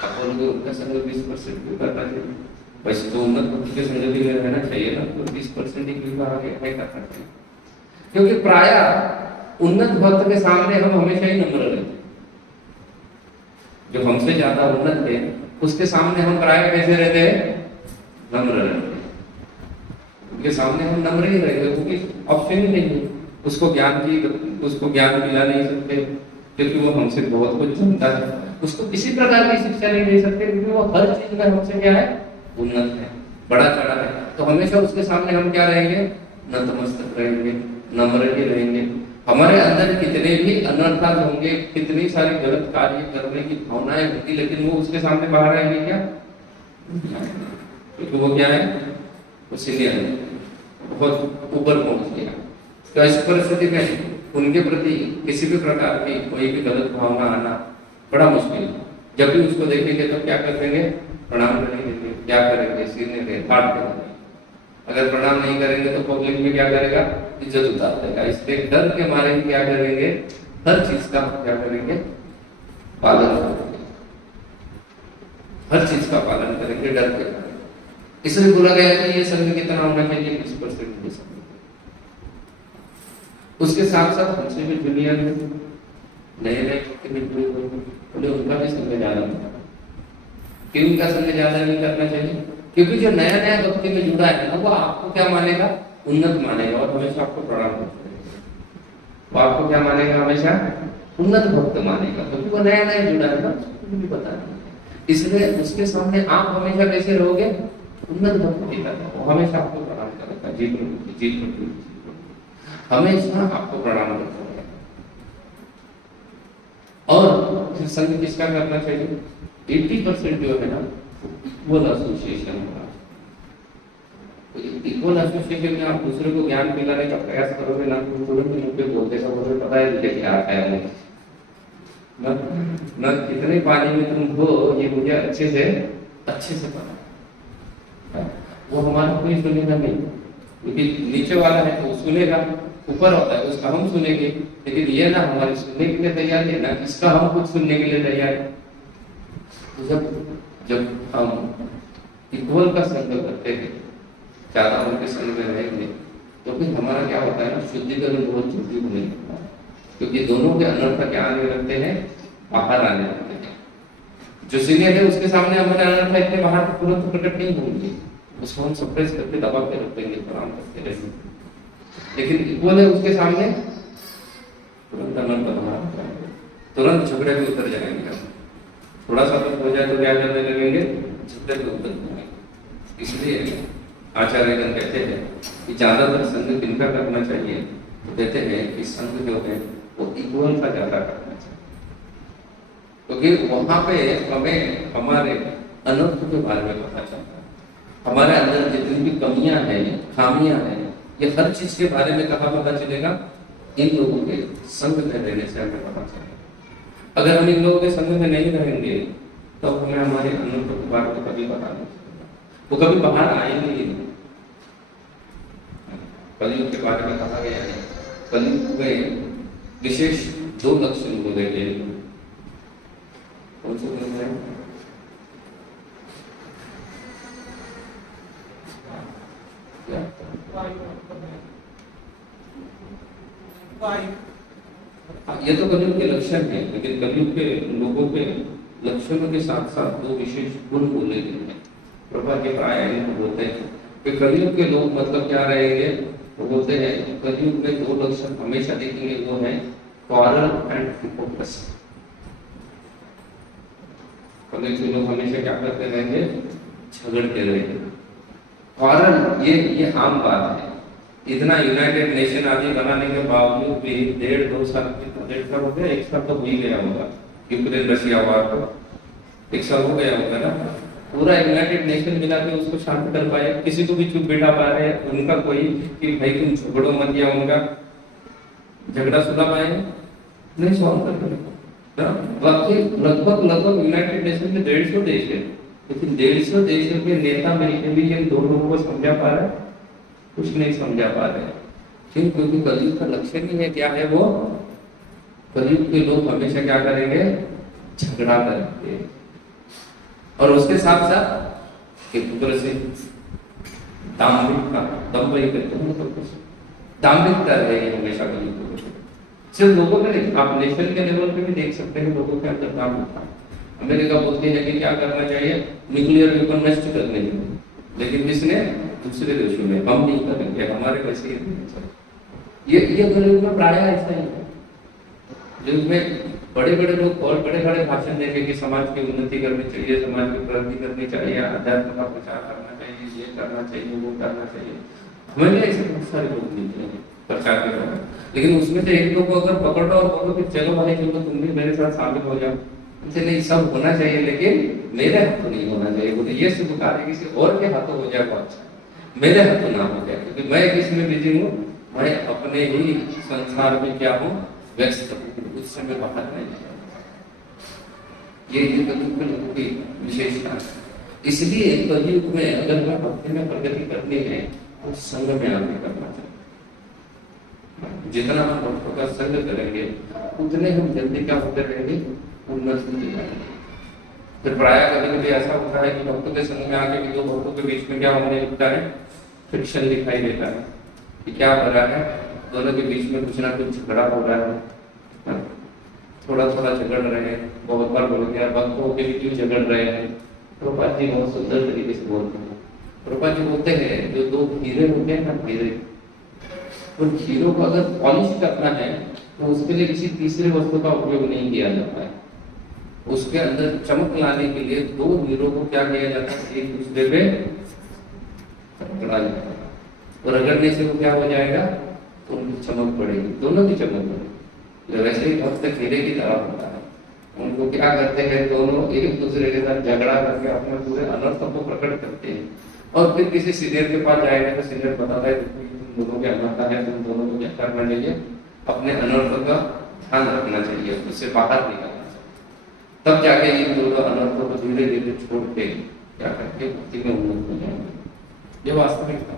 अपन को उनका संग 20% क्यों करना चाहिए? वैसे तो उन्नत भक्त के संग भी रहना चाहिए ना, तो 20% ही क्यों आगे है करना चाहिए? क्योंकि प्राय उन्नत भक्त के सामने हम हमेशा ही नम्र रहते हैं। जो हमसे ज्यादा उन्नत है उसके सामने हम प्राय कैसे रहते हैं? नम्र रहते हैं। उनके सामने हम नम्र ही रहेंगे क्योंकि ऑप्शन ही नहीं है। उसको ज्ञान दिला नहीं सकते क्योंकि वो हमसे बहुत कुछ जानता है। उसको किसी प्रकार की शिक्षा नहीं दे सकते क्योंकि वो हर चीज में हमसे क्या है? उन्नत है, बड़ा चढ़ा है। तो हमेशा उसके सामने हम क्या रहेंगे? नतमस्तक रहेंगे, नम्र ही रहेंगे। हमारे अंदर कितने भी अनर्थात होंगे, कितनी सारी गलत कार्य करने की भावनाएं होंगी, लेकिन वो उसके सामने बाहर आएंगे क्या? क्योंकि वो क्या है? वो सीनियर है, बहुत ऊपर पहुंच गया। तो ऐसी परिस्थिति में उनके प्रति किसी भी प्रकार की कोई भी गलत भावना आना बड़ा मुश्किल है। जब भी उसको देखेंगे तो क्या कर देंगे? प्रणाम करेंगे। क्या करेंगे? सीने हाथ करेंगे। अगर प्रणाम नहीं करेंगे तो पब्लिक में क्या करेगा? इज्जत उतार देगा। इसलिए डर के मारे ही क्या करेंगे? हर चीज का क्या करेंगे? पालन करेंगे। हर चीज का पालन करेंगे डर के मारे। इसलिए बोला गया कि ये संग कितना होना चाहिए? 20% संग। उसके साथ साथ हमसे भी दुनिया में नए बोले उनका भी संग ज्यादा होता। क्यों उनका संग ज्यादा नहीं करना चाहिए? क्योंकि जो नया नया भक्ति में जुड़ा है ना, वो आपको क्या मानेगा? उन्नत मानेगा और हमेशा आपको प्रणाम करेगा। वो आपको क्या मानेगा? हमेशा उन्नत भक्त मानेगा, क्योंकि वो नया नया जुड़ा है ना, उसको भी पता नहीं। इसलिए उसके सामने आप हमेशा कैसे रहोगे? उन्नत भक्त की तरह। वो हमेशा आपको प्रणाम करेगा, जी हमेशा आपको प्रणाम करेगा। और फिर संग किसका करना चाहिए? 80% जो है ना, वो एसोसिएशन होगा। इक्वल एसोसिएशन में आप दूसरे को ज्ञान पिलाने का प्रयास करोगे ना, तो तुरंत मुझ पे बोलते का मुझे पता है मुझे क्या है ना कितने पानी में तुम हो ये मुझे अच्छे से पता है। वो हमारा कोई सुनेगा नहीं, क्योंकि नीचे वाला है तो सुनेगा, ऊपर होता है उसका हम सुनेंगे, लेकिन ये ना हमारे सुनने के लिए तैयार है ना इसका हम कुछ सुनने के लिए तैयार है। तो जब हम इक्वल का संग करते हैं, ज्यादा उनके संग में रहेंगे, तो फिर हमारा क्या होता है ना, शुद्धिकरण बहुत जल्दी होने लगता है, क्योंकि दोनों के अनर्थ क्या आने लगते हैं, बाहर आने लगते हैं। जो सीनियर है उसके सामने हमारे अनर्थ इतने बाहर तुरंत प्रकट नहीं होंगे, उसको हम सप्रेस करके दबा के रख देंगे, प्रणाम करते रहेंगे। लेकिन इक्वल है उसके सामने तुरंत अनर्थ हमारा, तुरंत झगड़े में उतर जाएंगे। थोड़ा सा कुछ हो जाए तो क्या करने लगेंगे, झगड़े में उतर जाएंगे। इसलिए आचार्यगण कहते हैं कि ज्यादातर संग किनका करना चाहिए, तो कहते हैं कि संग जो है वो इक्वल का ज्यादा करना चाहिए, क्योंकि वहां पे हमें हमारे अनर्थ के बारे में पता चलता है। हमारे अंदर जितनी भी कमियां हैं, खामियां हैं, ये हर चीज के बारे में कहाँ पता चलेगा, इन लोगों के संग में रहने से हमें पता चलेगा। अगर हम इन लोगों के संग में नहीं रहेंगे तो हमें हमारे अनर्थ के बारे में कभी पता नहीं चलेगा, वो कभी बाहर आएंगे ही नहीं। कलयुग के बारे में कहा गया है, कलयुग में विशेष 2 लक्षण बोले गए। कौन से बोले गए? ये तो कलयुग के लक्षण है, लेकिन कलयुग के लोगों के लक्षणों के साथ साथ 2 विशेष गुण बोले गए हैं। प्रभा के प्राय इनको बोलते हैं कि कलयुग के लोग मतलब क्या रहेंगे, वो बोलते हैं कलयुग में 2 लक्षण हमेशा देखेंगे, वो है क्वारल एंड हिपोक्रेसी। कलयुग के लोग हमेशा क्या करते रहेंगे, झगड़ते रहेंगे। क्वारल ये आम बात है, इतना यूनाइटेड नेशन आदि बनाने के बावजूद भी 1.5-2 साल, 1.5 साल हो गया, 1 साल तो हो ही गया होगा, यूक्रेन रशिया वार को 1 साल हो गया होगा ना, पूरा यूनाइटेड नेशन मिला के उसको शांत कर पाए, किसी को भी चुप बैठा पा रहे हैं उनका कोई कि भाई तुम झगड़ो मत, या उनका झगड़ा सुना पाए नहीं, सॉल्व कर पाए। लगभग यूनाइटेड नेशन में 150 देश है, लेकिन 150 देशों के नेता मिलकर भी इन 2 लोगों को समझा पा रहे हैं, कुछ नहीं समझा पा रहे। क्यों? क्योंकि कलयुग का लक्षण ही है क्या है, वो कलयुग के लोग हमेशा क्या करेंगे, झगड़ा करेंगे। और उसके साथ साथ हिपोक्रेसी, दाम्भिकता, दम्भ ही कहते हैं, दाम्भिकता रहेगी हमेशा कलयुग के। सिर्फ लोगों में नहीं, आप नेशन के लेवल पे भी देख सकते हैं लोगों के अंदर दाम्भिकता। अमेरिका बोलती है कि क्या करना चाहिए, न्यूक्लियर वेपन नष्ट करने के लिए, लेकिन इसने दूसरे देशों में हम नहीं करेंगे, हमारे वैसे ही ये कलयुग में प्राय ऐसा ही है, जिसमें बड़े बड़े लोग और बड़े बड़े भाषण देंगे कि समाज की उन्नति करनी चाहिए, समाज की प्रगति करनी चाहिए, अध्यात्म का प्रचार करना चाहिए, ये करना चाहिए, वो करना चाहिए। हमें भी ऐसे बहुत सारे लोग मिलते हैं प्रचार कर रहे हैं, लेकिन उसमें से 1-2 को अगर पकड़ो और बोलो कि चलो भाई चलो तुम भी मेरे साथ शामिल हो जाओ, उनसे नहीं, सब होना चाहिए लेकिन मेरे हाथों नहीं होना चाहिए। बोले ये शुभ कार्य किसी और के हाथों हो जाए तो अच्छा, मेरे हाथों ना हो जाए, क्योंकि मैं किसमें बिजी हूँ, मैं अपने ही संसार में क्या हूँ, व्यस्त हूँ, उससे मैं बाहर नहीं जाऊँ। ये कलयुग के लोगों की विशेषता है। इसलिए कलयुग में अगर मैं भक्ति में प्रगति करनी है तो संग में आगे करना चाहिए। जितना हम भक्तों का संग करेंगे उतने हम जल्दी क्या होते रहेंगे, उन्नत होते जाएंगे। फिर प्राय कभी कभी ऐसा होता है कि भक्तों के संग में आके भी 2 भक्तों के बीच में क्या होने लगता है, फ्रिक्शन दिखाई देता है कि क्या हो रहा है, दोनों के बीच में कुछ ना कुछ झगड़ा हो रहा है, थोड़ा थोड़ा झगड़ रहे हैं, बहुत बार बोल गया भक्तों के भी क्यों झगड़ रहे हैं। प्रभुपाद जी बहुत सुंदर तरीके से बोलते हैं। प्रभुपाद जी बोलते हैं जो 2 हीरे होते हैं ना, हीरे, उन हीरों को अगर पॉलिश करना है तो उसके लिए किसी तीसरे वस्तु का उपयोग नहीं किया जाता है, उसके अंदर चमक लाने के लिए 2 हीरो को क्या किया जाता है, एक दूसरे पे रगड़ा जाता है, और रगड़ने से वो क्या हो जाएगा, तो उनकी चमक बढ़ेगी, दोनों की चमक बढ़ेगी। तो वैसे ही भक्त हीरे की तरह होता है, उनको क्या करते हैं, दोनों एक दूसरे के साथ झगड़ा करके अपने पूरे अनर्थों को प्रकट करते हैं, और फिर किसी सीनियर के पास जाएगा तो सीनियर बताता है तुम दोनों के अनर्थ है, तुम दोनों को क्या करना चाहिए, अपने अनर्थों का ध्यान रखना चाहिए, उससे बाहर निकलना चाहिए, तब जाके ये दोनों अनर्थों को धीरे धीरे छोड़ के क्या करके भक्ति में उन्नत हो जाएंगे। ये वास्तविकता।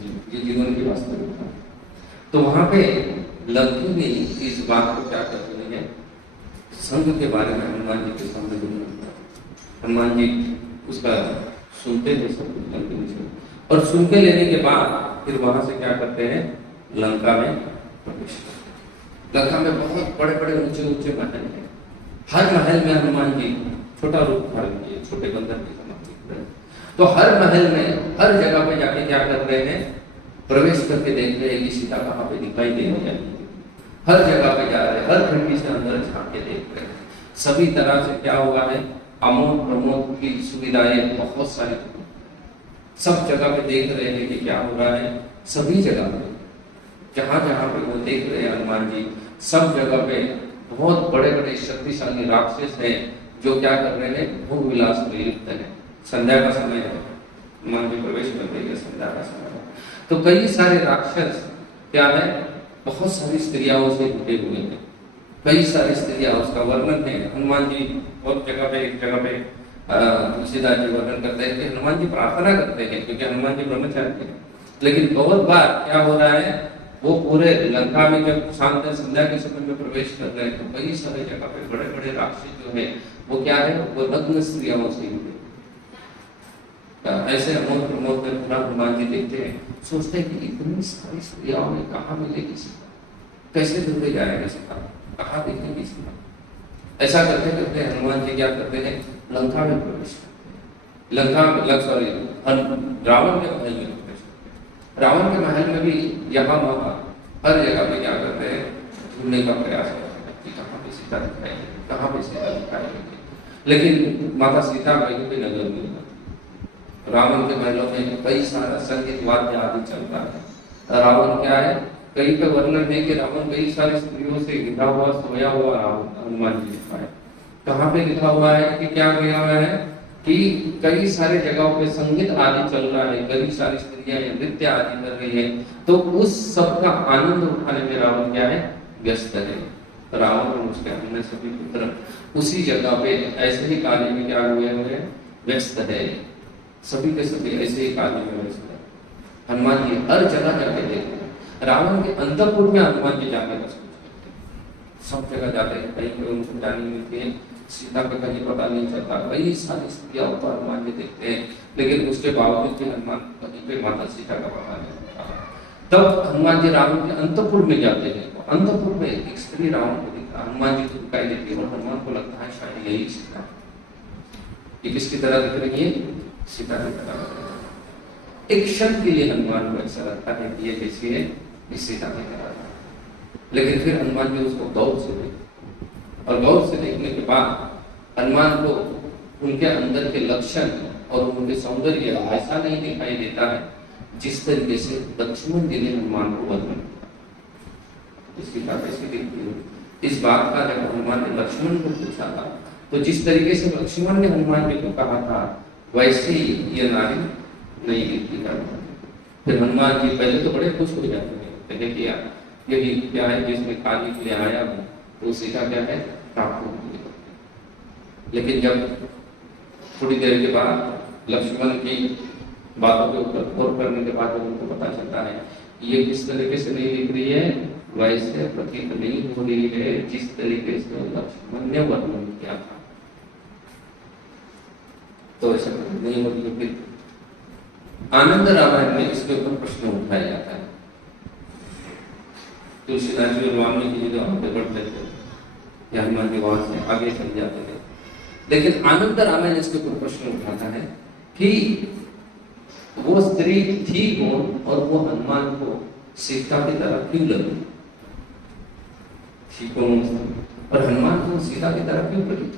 ये जीवन की वास्तविकता है। तो वहां पे लक्ष्मी ने इस बात को क्या कर रहे हैं, संघ के बारे में हनुमान जी के सामने बोलना। हनुमान जी उसका सुनते हैं सब कुछ लंका से, और सुन के लेने के बाद फिर वहां से क्या करते हैं, लंका में प्रवेश करते हैं। लंका में बहुत बड़े बड़े ऊंचे ऊंचे महल हैं। हर महल में हनुमान जी छोटा रूप धारण किए, छोटे बंदर की समान। तो हर महल में हर जगह पे जाके क्या कर रहे हैं, प्रवेश करके देख रहे हैं कि सीता कहाँ पे दिखाई दे रही है। हर जगह पे जा रहे हैं, हर खिड़की से अंदर झांक के देख रहे हैं। सभी तरह से क्या हुआ है, अमोद प्रमोद की सुविधाएं बहुत सारी, सब जगह पे देख रहे हैं कि क्या हो रहा है। सभी जगह पे जहां जहां पे वो देख रहे हैं हनुमान जी, सब जगह पे बहुत बड़े बड़े शक्तिशाली राक्षस हैं जो क्या कर रहे हैं, भोग विलास में लिप्त है। संध्या का समय है, हनुमान जी प्रवेश कर रही है, संध्या का समय है। तो कई सारे राक्षस क्या है, बहुत सारी स्त्रियों से जुटे हुए हैं। कई सारी स्त्रियां, उसका वर्णन है हनुमान जी बहुत जगह पे, एक जगह पे तुलसीदास जी वर्णन करते हैं कि हनुमान जी प्रार्थना करते हैं, क्योंकि हनुमान जी ब्रह्मचारी हैं। लेकिन बहुत बार क्या हो रहा है, वो पूरे लंका में जब शांत संध्या के समय में प्रवेश कर रहे हैं तो कई सारे जगह पे बड़े बड़े राक्षस जो है वो क्या है, वो नग्न स्त्रियों से जुड़े। ऐसे अमोद प्रमोद में पूरा हनुमान जी देखते हैं, सोचते हैं कि इतनी सारी स्त्रियों में कहाँ मिलेगी सीता, कैसे ढूंढे जाएगा सीता, कहाँ देखेंगे सीता। ऐसा करते करते हनुमान जी क्या करते हैं, लंका में प्रवेश करते हैं। रावण के महल में प्रवेश करते हैं। रावण के महल में भी यहाँ वहाँ हर जगह पे क्या करते हैं, ढूंढने का प्रयास करते हैं कि कहाँ पे सीता दिखाई देगी, कहाँ पे सीता दिखाई देगी। लेकिन माता सीता कहीं पे नजर नहीं आती। रावण के महलों में कई सारा संगीत वाद्य आदि चलता है। रावण क्या है, कहीं पे वर्णन है कि रावण कई सारी स्त्रियों से घिरा हुआ सोया हुआ रावण हनुमान जी लिखा है। कहाँ पे लिखा हुआ है कि क्या लिखा हुआ है कि कई सारे जगहों पे संगीत आदि चल रहा है, कई सारी स्त्रियां नृत्य आदि कर रही है, तो उस सब का आनंद उठाने में रावण क्या है, व्यस्त है। रावण और उसके अन्य सभी पुत्र उसी जगह पे ऐसे ही कार्य में क्या हुए हैं, व्यस्त है। सभी के सभी ऐसे ही कार्य में व्यस्त है। हनुमान जी हर जगह जाके देखते हैं। रावण के अंतःपुर में हनुमान जी जाके बस सब जगह जाते हैं, कहीं पे उनको जाने मिलती है, सीता का कहीं पता नहीं चलता। कई सारी स्त्रियां पर हनुमान जी देखते हैं, लेकिन उसके बावजूद भी हनुमान कहीं पे माता सीता का पता नहीं चलता। तब हनुमान जी रावण के अंतःपुर में जाते हैं। तो अंतःपुर में एक स्त्री रावण को दिखता, हनुमान जी को दिखाई देती है और हनुमान को लगता है शायद यही सीता। ये किसकी तरह दिख रही है, सीता की तरह। एक क्षण के लिए हनुमान को ऐसा लगता है कि ये कैसी है, इस सीता की तरह। लेकिन फिर हनुमान जी उसको गौर से देखते, और गौर से देखने के बाद हनुमान को उनके अंदर के लक्षण और उनके सौंदर्य ऐसा नहीं दिखाई देता है जिस तरीके से लक्ष्मण जी ने हनुमान को वर्णन किया। इसकी बात ऐसी दिखती है। इस बात का जब हनुमान ने लक्ष्मण को पूछा था, तो जिस तरीके से लक्ष्मण ने हनुमान जी को कहा था, वैसे ही ये नारी नहीं दिखती है। फिर हनुमान जी पहले तो बड़े खुश हो जाते हैं, पहले किया यही क्या है जिसमें कार्य के लिए आया हूँ, तो सीता क्या है, प्राप्त हो गई। लेकिन जब थोड़ी देर के बाद लक्ष्मण की बातों के ऊपर गौर करने के बाद उनको पता चलता है ये किस तरीके से नहीं दिख रही है, वैसे प्रतीत नहीं हो रही है जिस तरीके से लक्ष्मण ने वर्णन किया था। तो ऐसा नहीं हो रही है। फिर आनंद रामायण में इसके ऊपर प्रश्न उठाया जाता है। तुलसीदास जी और वाल्मीकि जी वहां पे बढ़ते थे, या हनुमान जी वहां से आगे चल जाते थे। लेकिन आनंद रामायण इसके ऊपर प्रश्न उठाता है कि वो स्त्री थी कौन और वो हनुमान को सीता की तरह क्यों लगी, थी कौन और हनुमान को सीता की तरह क्यों लगी।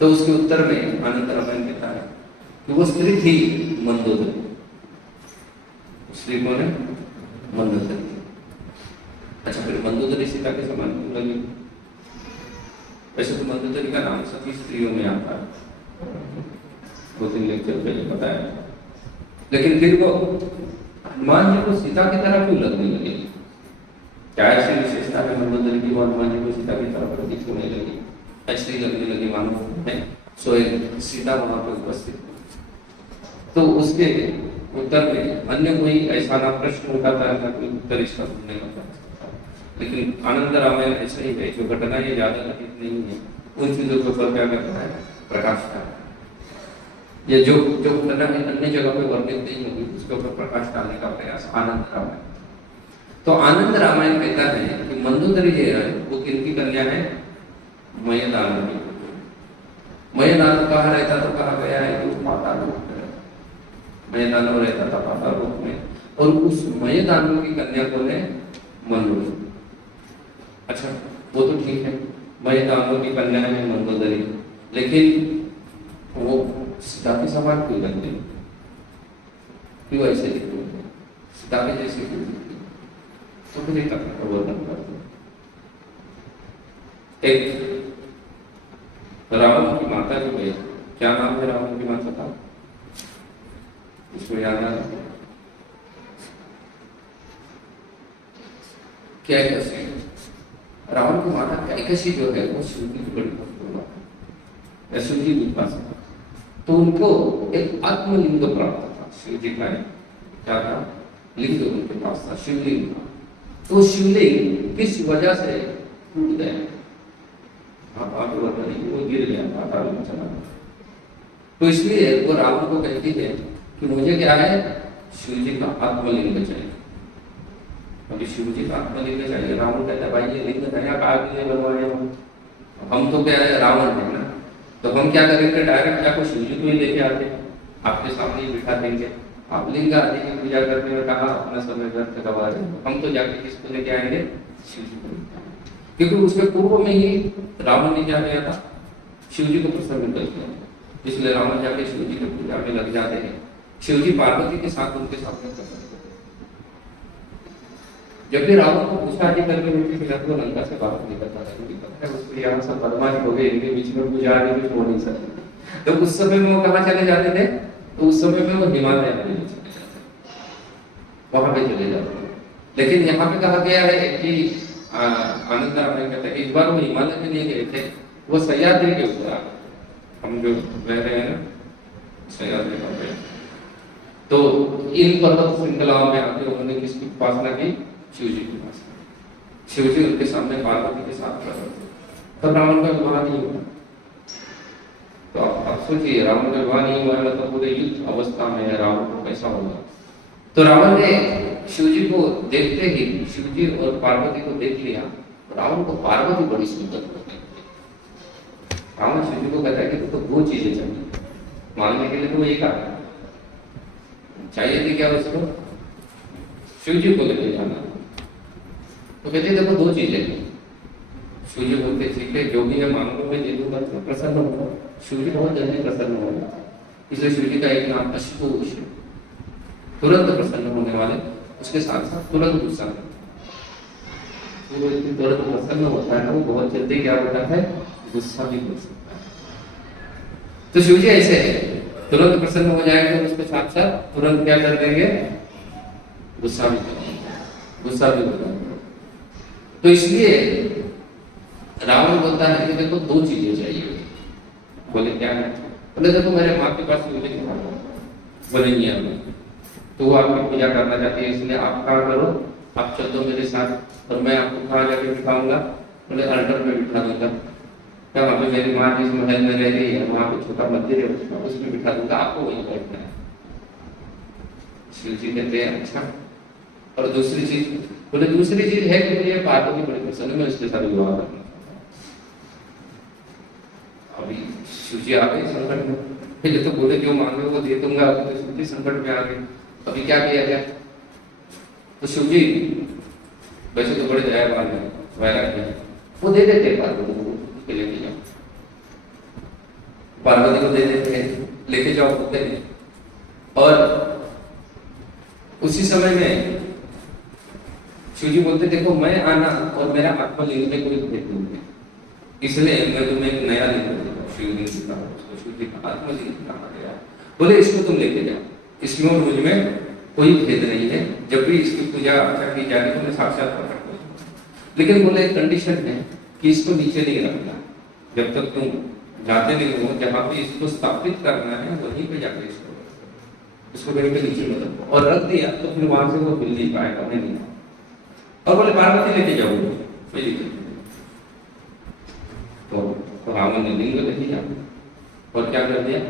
तो उसके उत्तर में आनंद रामायण कहता है कि वो स्त्री थी मंदोदरी। स्त्री कौन है, मंदोदरी। अच्छा, फिर मंदोदरी सीता के समान क्यों लगी। वैसे तो मंदोदरी का नाम सभी स्त्रियों में आता है, 2-3 लेक्चर पहले बताया। लेकिन फिर वो हनुमान जी को सीता की तरह क्यों लगने लगी, क्या ऐसी विशेषता है मंदोदरी की, वो हनुमान जी को सीता की तरह प्रतीत होने लगी, ऐसे ही लगने लगी मानो है सो एक सीता वहां पर उपस्थित। तो उसके उत्तर में अन्य कोई ऐसा ना प्रश्न उठाता है ना कोई उत्तर इसका ढूंढने लगता है। लेकिन आनंद रामायण ऐसा ही है, जो घटना ये ज्यादा घटित नहीं है उन चीजों के ऊपर क्या करता है, प्रकाश डालता है। ये जो जो घटना है अन्य जगह पे वर्णित नहीं होगी उसके ऊपर प्रकाश डालने का प्रयास आनंद रामायण। तो आनंद रामायण कहता है कि मंदोदरी जो है वो किनकी कन्या है, मयदान की। मयदान कहाँ रहता तो कहा गया है कि पाताल लोक में, मयदानव रहता था पाताल लोक में, और उस मयदानव की कन्या कौन है, मंदोदरी। अच्छा वो तो ठीक है, मयदानव की कन्या है मंदोदरी, लेकिन वो सीता के समान क्यों बनते, क्यों ऐसे दिखते, सीता के जैसे क्यों दिखते, तो मुझे तक वर्णन करते। एक रावण की माता जो है, क्या नाम है रावण की माता का, इसको याद आ क्या कैसे रावण की माता कैकसी जो है वो शिव की बड़ी भक्त है, शिव जी के पास। तो उनको एक आत्मलिंग प्राप्त था, शिव जी का क्या था, लिंग उनके पास था, शिवलिंग था। तो शिवलिंग किस वजह से टूट गया, वो गिर गया, पाताल में चला गया। तो इसलिए वो रावण को कहती है कि मुझे क्या है, शिव जी का आत्मलिंग चाहिए। अभी शिव जी का आत्मलिंग चाहिए, रावण कहता है भाई ये लिंग नया काल के लिए बनवाए हम तो क्या है, रावण है ना, तो हम क्या करेंगे, डायरेक्ट जाकर शिव जी को ही लेके आते, आपके सामने ही बिठा देंगे। आप लिंग आदि की पूजा करने में कहा अपना समय व्यर्थ गवा रहे, हम तो जाके किसको लेके आएंगे, शिव जी को। क्योंकि उसके पूर्व में ही रावण ने क्या किया था, शिव जी को प्रसन्न कर दिया, इसलिए रावण जाके शिव जी की पूजा में लग जाते हैं। शिव जी पार्वती के साथ उनके सामने प्रसन्न करते। जब भी रावण को पूछा आदि करके उनकी फिलहाल वो लंका से बाहर निकलता था, क्योंकि पता है उसको यहाँ सब बदमाश हो गए, इनके बीच में पूजा आदि कुछ हो नहीं सकती। तो उस समय में वो कहाँ चले जाते थे, तो उस समय में वो हिमालय में चले जाते, वहां पे चले जाते। लेकिन यहाँ पे कहा गया है कि आनंद रामायण कहते हैं इस बार वो हिमालय में नहीं गए थे, वो सह्याद्री के ऊपर आ गए, हम जो रह रहे हैं ना सह्याद्री पर। तो इन पर्वत श्रृंखलाओं में आके उन्होंने किसकी उपासना की, शिव जी की उपासना। शिव जी उनके सामने पार्वती के साथ प्रकट हुए, तब रावण का विवाह नहीं हुआ। तो आप सोचिए रावण का विवाह नहीं हुआ मतलब पूरे युद्ध अवस्था में है, रावण को कैसा होगा। तो रावण ने शिव जी को देखते ही, शिव जी और पार्वती को देख लिया, रावण को पार्वती बड़ी सुंदर लगती। रावण शिव जी को कहता है कि तुमको दो चीजें चाहिए, मांगने के लिए तो वही कहा चाहिए थी क्या उसको, शिव जी को लेके जाना। तो कहते देखो दो चीजें, शिव जी बोलते ठीक है जो भी है मांगो मैं दे दूंगा, तो प्रसन्न होगा। शिव जी बहुत जल्दी प्रसन्न होगा, इसलिए शिव जी का एक नाम अशुतोष, तुरंत प्रसन्न होने वाले, उसके साथ साथ तुरंत गुस्सा, वो तुरंत प्रसन्न होता है ना, वो बहुत जल्दी क्या होता है, गुस्सा भी हो सकता है। तो शिव जी ऐसे तुरंत प्रसन्न हो जाएंगे, उसके साथ साथ तुरंत क्या कर देंगे, गुस्सा भी कर देंगे, गुस्सा भी हो जाएगा। तो इसलिए रावण बोलता है कि देखो दो चीजें चाहिए। बोले क्या है, बोले देखो मेरे माँ के पास बोले नहीं है, तो वो आपकी पूजा करना चाहती है, इसलिए आप क्या करो, आप चल दो मेरे साथ और मैं आपको कहाँ जाके बिठाऊंगा, बोले अल्टर में बिठा दूंगा। क्या वहाँ पे मेरी माँ जिस महल में रह रही है वहाँ पे छोटा मंदिर है उसमें बिठा दूंगा, आपको वहीं बैठना है। शिव जी कहते हैं अच्छा, और दूसरी चीज, बोले दूसरी चीज है कि मुझे पार्वती बड़ी पसंद है, मैं उसके साथ विवाह करना। अभी शिव जी आ गए संकट में, पहले तो बोले जो मांगे वो दे दूंगा, अभी तो शिव जी संकट में आ गए, अभी क्या किया जाए। तो शिव जी वैसे तो बड़े दयावान है, वैराग्य है, वो दे देते पार्वती को, लेके जाओ, पार्वती को दे देते हैं, लेके जाओ बोलते हैं। और उसी समय में शिव जी बोलते देखो मैं आना और मेरा आत्मलिंग में कोई भेद नहीं है, इसलिए मैं तुम्हें एक नया लिंग दूंगा, शिवलिंग दिखा, उसको शिव जी का आत्मलिंग कहा गया। बोले इसको तुम लेके जाओ, इसमें और मुझ में कोई भेद नहीं है, जब भी इसकी पूजा अर्चा की जाएगी तो मैं साक्षात प्रकट करूंगा। लेकिन बोले एक कंडीशन है कि इसको नीचे नहीं रखना, जब तक तुम जाते नहीं हो, जहां पे इसको स्थापित करना है वहीं पे जाके इसको, उसको बेड के नीचे मत रखो, और रख दिया तो फिर वहां से वो हिल नहीं पाएगा, नहीं। और बोले पार्वती लेके जाओ, कोई दिक्कत नहीं। तो रावण ने लिंग लेके जाओ, और क्या कर दिया,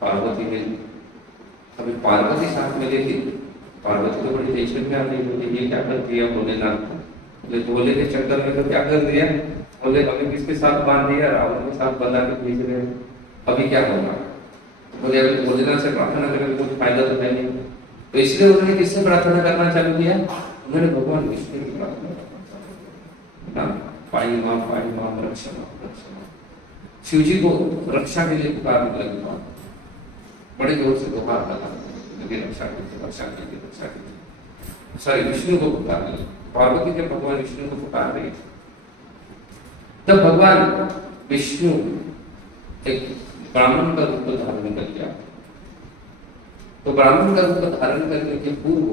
पार्वती ने, अभी पार्वती साथ में लेके, पार्वती तो बड़ी टेंशन में आ रही है, ये क्या कर दिया भोलेनाथ को। बोले भोले के चक्कर में तो क्या कर दिया, बोले अभी किसके साथ बांध दिया, रावण के साथ बंधा के भेज रहे हैं, अभी क्या होगा। बोले अभी भोलेनाथ से प्रार्थना करने कुछ फायदा तो है नहीं, तो इसलिए उन्होंने किससे प्रार्थना करना चालू किया, उन्होंने भगवान विष्णु की प्रार्थना करना, पाई मां रक्षा। शिव जी को रक्षा के लिए पुकारने लगे, बड़े जोर से पुकार लगा, रक्षा कीजिए। सॉरी, विष्णु को पुकार लिया, पार्वती जब भगवान विष्णु को पुकार रही तब भगवान विष्णु एक ब्राह्मण का रूप धारण कर लिया। तो ब्राह्मण का रूप धारण करने के पूर्व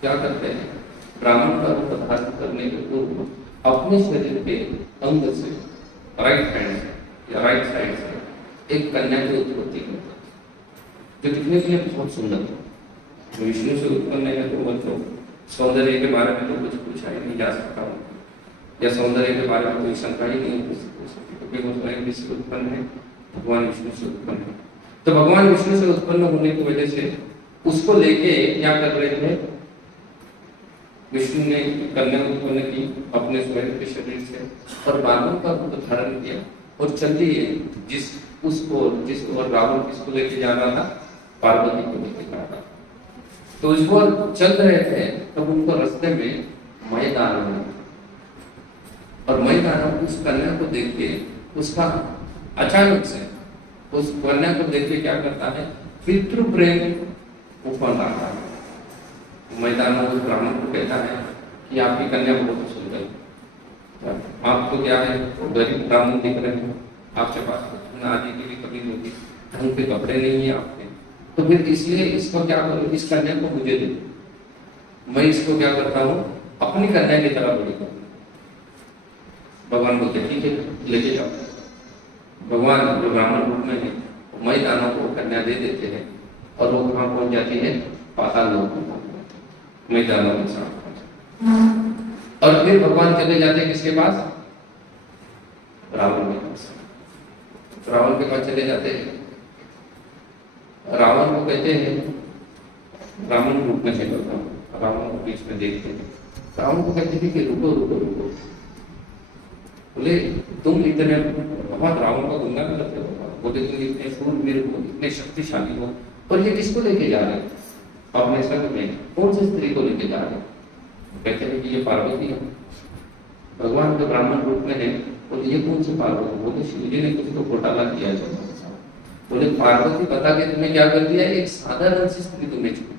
क्या करते हैं, ब्राह्मण का रूप धारण करने के पूर्व अपने शरीर के अंग से, राइट हैंड से या राइट साइड से एक कन्या की उत्पत्ति करते हैं, जो दिखने के लिए बहुत सुंदर है। विष्णु से उत्पन्न है तो बच्चों सौंदर्य के बारे में तो कुछ पूछा ही नहीं जा सकता, या सौंदर्य के बारे में कोई शंका ही नहीं हो सकती, क्योंकि वो स्वयं से उत्पन्न है, भगवान विष्णु से उत्पन्न है। तो भगवान विष्णु से उत्पन्न होने की वजह से उसको लेके क्या कर रहे थे, विष्णु ने कन्या उत्पन्न की अपने स्वयं के शरीर से, और ब्राह्मण का रूप धारण किया, और चल दिए जिसको और रावण किसको लेके जाना था, पार्वती को लेके जाना था। तो उसको चल रहे थे तब उनको रास्ते में मय दानव मिला, और मय दानव उस कन्या को देख के उसका अचानक से उस कन्या को देख के क्या करता है, पितृ प्रेम उत्पन्न आता है। मय दानव उस ब्राह्मण को कहता है कि आपकी कन्या बहुत सुंदर है, आपको क्या है, गरीब ब्राह्मण दिख रहे हैं, आपके पास आदि की भी कमी होगी, ढंग के कपड़े नहीं है आपके, तो फिर इसलिए इसको क्या करो, इस कन्या को मुझे दे, मैं इसको क्या करता हूँ, अपनी कन्या की तरह बड़ी करूँ। भगवान बोलते ठीक है लेके जाओ। भगवान जो ब्राह्मण रूप में है मय दानव को कन्या दे देते हैं, और वो कहाँ पहुंच जाती है, पाताल लोक में मय दानव के साथ। और फिर भगवान चले जाते हैं किसके पास, रावण के पास। रावण के पास चले जाते हैं, रावण को कहते हैं, रावण रूप में है रावण को बीच में देखते हैं, रावण को कहते हैं कि रुको रुको रुको, बोले तुम इतने बहुत रावण का गुंगा करते हो, बोले तुम इतने शूरवीर हो, इतने शक्तिशाली हो, और ये किसको लेके जा रहे हो अपने संग में, कौन सी स्त्री को लेके जा रहे हो। कहते हैं कि ये पार्वती है। भगवान जो ब्राह्मण रूप में है बोले ये कौन सी पार्वती, बोले शिव जी ने कुछ तो घोटाला किया है। बोले पार्वती बता के तुम्हें क्या कर दिया, एक साधारण सी स्त्री तुम्हें छूट दी।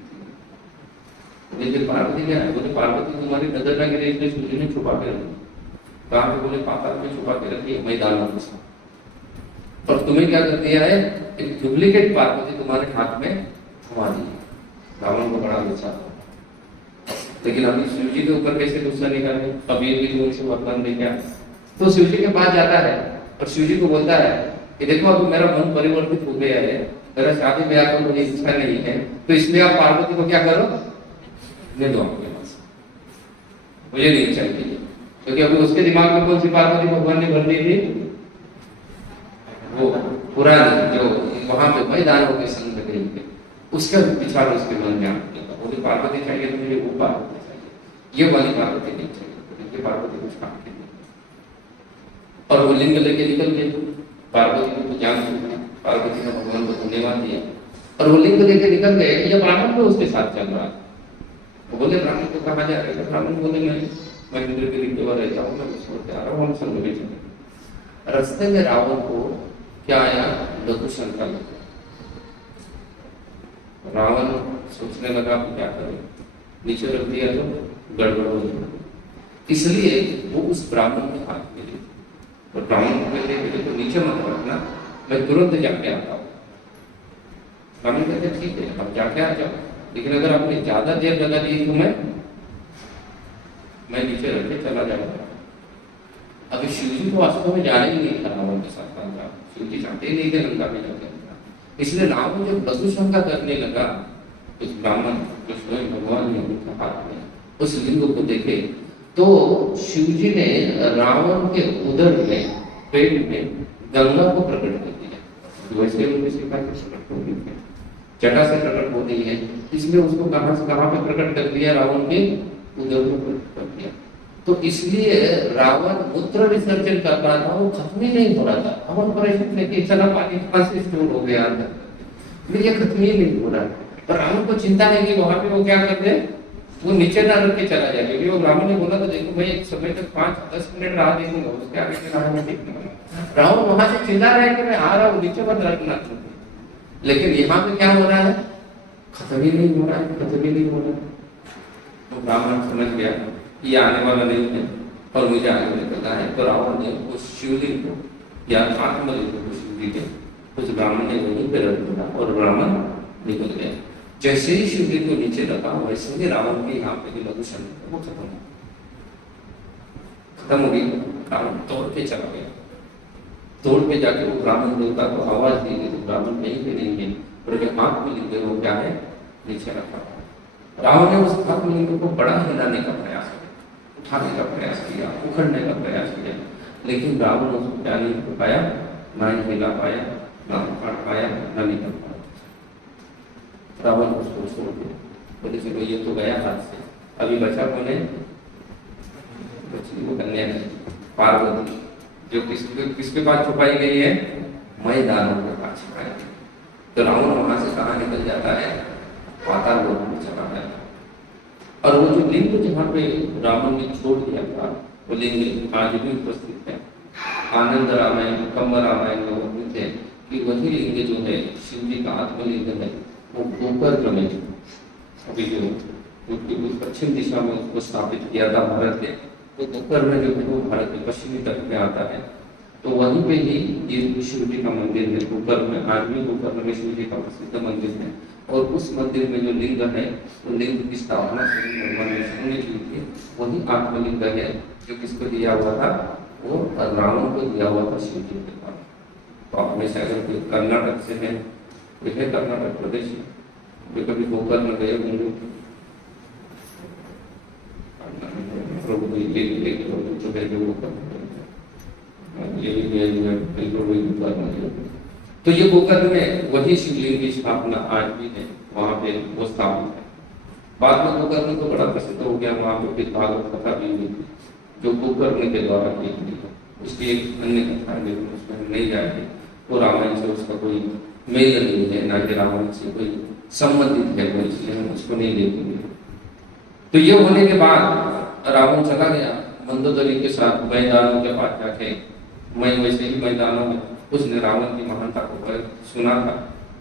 बोले पार्वती क्या है, बोले पार्वती तुम्हारी नजर ना गिरे इसलिए शिव जी ने छुपा के रखी। कहाँ पे, बोले पाताल में छुपा के रखी है मैदानों के साथ, और तुम्हें क्या कर दिया है, एक डुप्लीकेट पार्वती तुम्हारे हाथ में थमा दी। रावण को बड़ा गुस्सा था, लेकिन अभी शिव जी के ऊपर कैसे गुस्सा निकाले, अभी भी तो उनसे वरदान दे क्या। तो शिव जी के पास जाता है और शिव जी को बोलता है कि देखो अब मेरा मन परिवर्तित हो गया है, मेरा शादी ब्याह को मुझे इच्छा नहीं है, तो इसलिए आप पार्वती को क्या करो, ले दो आपके पास, मुझे नहीं चाहिए। क्योंकि अभी उसके दिमाग में कौन सी पार्वती भगवान ने भर दी थी, वो पुरानी जो वहां पे मैदानों के संग में गई, उसका विचार उसके मन में आने लगा। बोले पार्वती चाहिए तो मुझे वो पार्वती चाहिए, ये वाली पार्वती नहीं चाहिए, ये पार्वती कुछ काम की नहीं। और वो लिंग लेके निकल गए, पार्वती को जान चुके, पार्वती ने भगवान को धन्यवाद दिया, और वो लिंग लेके निकल गए। ये ब्राह्मण को उसके साथ चल रहा, वो बोले ब्राह्मण को कहा जा रहा है, ब्राह्मण बोले मैं इंद्र के लिंग पर रहता हूँ, मैं उसको आ रहा हूँ, हम संग में चले। रास्ते में रावण को क्या आया, लघु शंका लगा। रावण सोचने लगा कि क्या करें, नीचे रख दिया तो गड़बड़ हो जाएगी, इसलिए वो उस ब्राह्मण के हाथ में ली, और ब्राह्मण को कहते हैं तो नीचे मत रखना, मैं तुरंत जाके आता हूँ। ब्राह्मण कहते ठीक है अब जाके आ जाओ, लेकिन अगर आपने ज्यादा देर लगा दी तो मैं नीचे रख के चला जाऊंगा। अभी शिव जी को वास्तव में जाने ही नहीं था रावण के साथ, शिव जी चाहते ही नहीं थे लंका में जाके, इसलिए रावण जब लघु शंका करने लगा, उस ब्राह्मण जो स्वयं भगवान ने उनके हाथ में उस लिंग को देखे, तो शिव जी ने रावण के उदर में, पेट में गंगा को प्रकट कर दिया। वैसे उनके शिखा के प्रकट हो गई है, जटा से प्रकट हो गई है, इसलिए उसको कहां से कहां पे प्रकट कर दिया, रावण के उदर में प्रकट कर दिया। तो इसलिए रावण मूत्र विसर्जन कर रहा था, वो खत्म ही नहीं हो रहा था। हम परेशान थे कि इतना पानी कहां से स्टोर हो गया अंदर, ये खत्म ही नहीं हो रहा। पर रावण को चिंता है कि वहां पे वो क्या करते, वो नीचे ना रख के चला जाए, क्योंकि वो ब्राह्मण ने बोला था देखो मैं एक समय तक 5-10 मिनट राह देखूंगा, उसके आगे के राह में देखूंगा। रावण वहां से चिल्ला रहा है कि मैं आ रहा हूँ, नीचे मत रखना। लेकिन यहाँ पे क्या हो रहा है, खत्म ही नहीं हो रहा है, खत्म ही नहीं हो रहा है। तो ब्राह्मण समझ गया कि ये आने वाला नहीं है और मुझे आगे निकलना है। तो रावण ने उस शिवलिंग को या आत्मलिंग को शिव जी के उस ब्राह्मण ने वहीं पे रख दिया और ब्राह्मण निकल गया। जैसे ही शिवलिंग को नीचे रखा, वैसे ही रावण के यहाँ पे लघु शंका वो खत्म हो गई। रावण तोड़ के चला गया, तोड़ पे जाके वो ब्राह्मण देवता को आवाज दी गई, तो ब्राह्मण कहीं पे नहीं है, और जो आत्मलिंग है वो क्या है, नीचे रखा। रावण ने उस आत्मलिंग को बड़ा हिलाने का प्रयास किया, उठाने का प्रयास किया, उखड़ने का प्रयास किया, लेकिन रावण उसको क्या नहीं कर पाया, ना हिला पाया, ना उखाड़ पाया, ना निकल पाया। रावण उसको छोड़ दिया, बोले चलो ये तो गया हाथ से, अभी बचा कौन है, वो कन्या है पार्वती, जो किसके पास छुपाई गई है, मैदानों के पास छुपाई गई। तो रावण वहां से कहाँ निकल जाता है, पाताल लोक में चला जाता। और वो जो लिंग जहाँ पे रावण ने छोड़ दिया था, वो लिंग आज भी उपस्थित है। आनंद रामायण, कम्ब रामायण में वो मिलते हैं कि वही लिंग जो है शिव जी का आत्मलिंग है, वो गोकर्ण में अभी जो पश्चिम दिशा में उसको स्थापित किया था भारत के, तो गोकर्ण जो है वो भारत के पश्चिमी तट में आता है। तो वहीं पे ही ये शिव जी का मंदिर है गोकर्ण में। आज भी गोकर्ण में शिव जी का प्रसिद्ध मंदिर है, और उस मंदिर में जो लिंग है, वो लिंग की स्थापना भगवान विष्णु ने की थी। वही आत्मलिंग है जो किसको दिया हुआ था, वो रावण को दिया हुआ था शिव जी के पास। तो आप में से अगर कोई कर्नाटक से है, कोई है कर्नाटक प्रदेश में, कोई कभी गोकर्ण गए होंगे, प्रभु तो है जो तो ये गोकर्ण में वही शिवलिंग की स्थापना आज भी है, वहां पे वो स्थापित है। बाद में गोकर्ण तो बड़ा प्रसिद्ध हो गया, वहां पे फिर भागवत कथा भी हुई थी जो गोकर्ण के द्वारा की गई है। उसकी एक अन्य कथा है, लेकिन उसमें हम नहीं जाएंगे, वो रामायण से उसका कोई मेल नहीं है, ना कि रामायण से कोई संबंधित है, कोई इसलिए हम उसको नहीं देखेंगे। तो ये होने के बाद रावण चला गया मंदोदरी के साथ मैदानों के पास जाके। मैं वैसे ही मैदानों में उसने रावण की महानता को सुना था,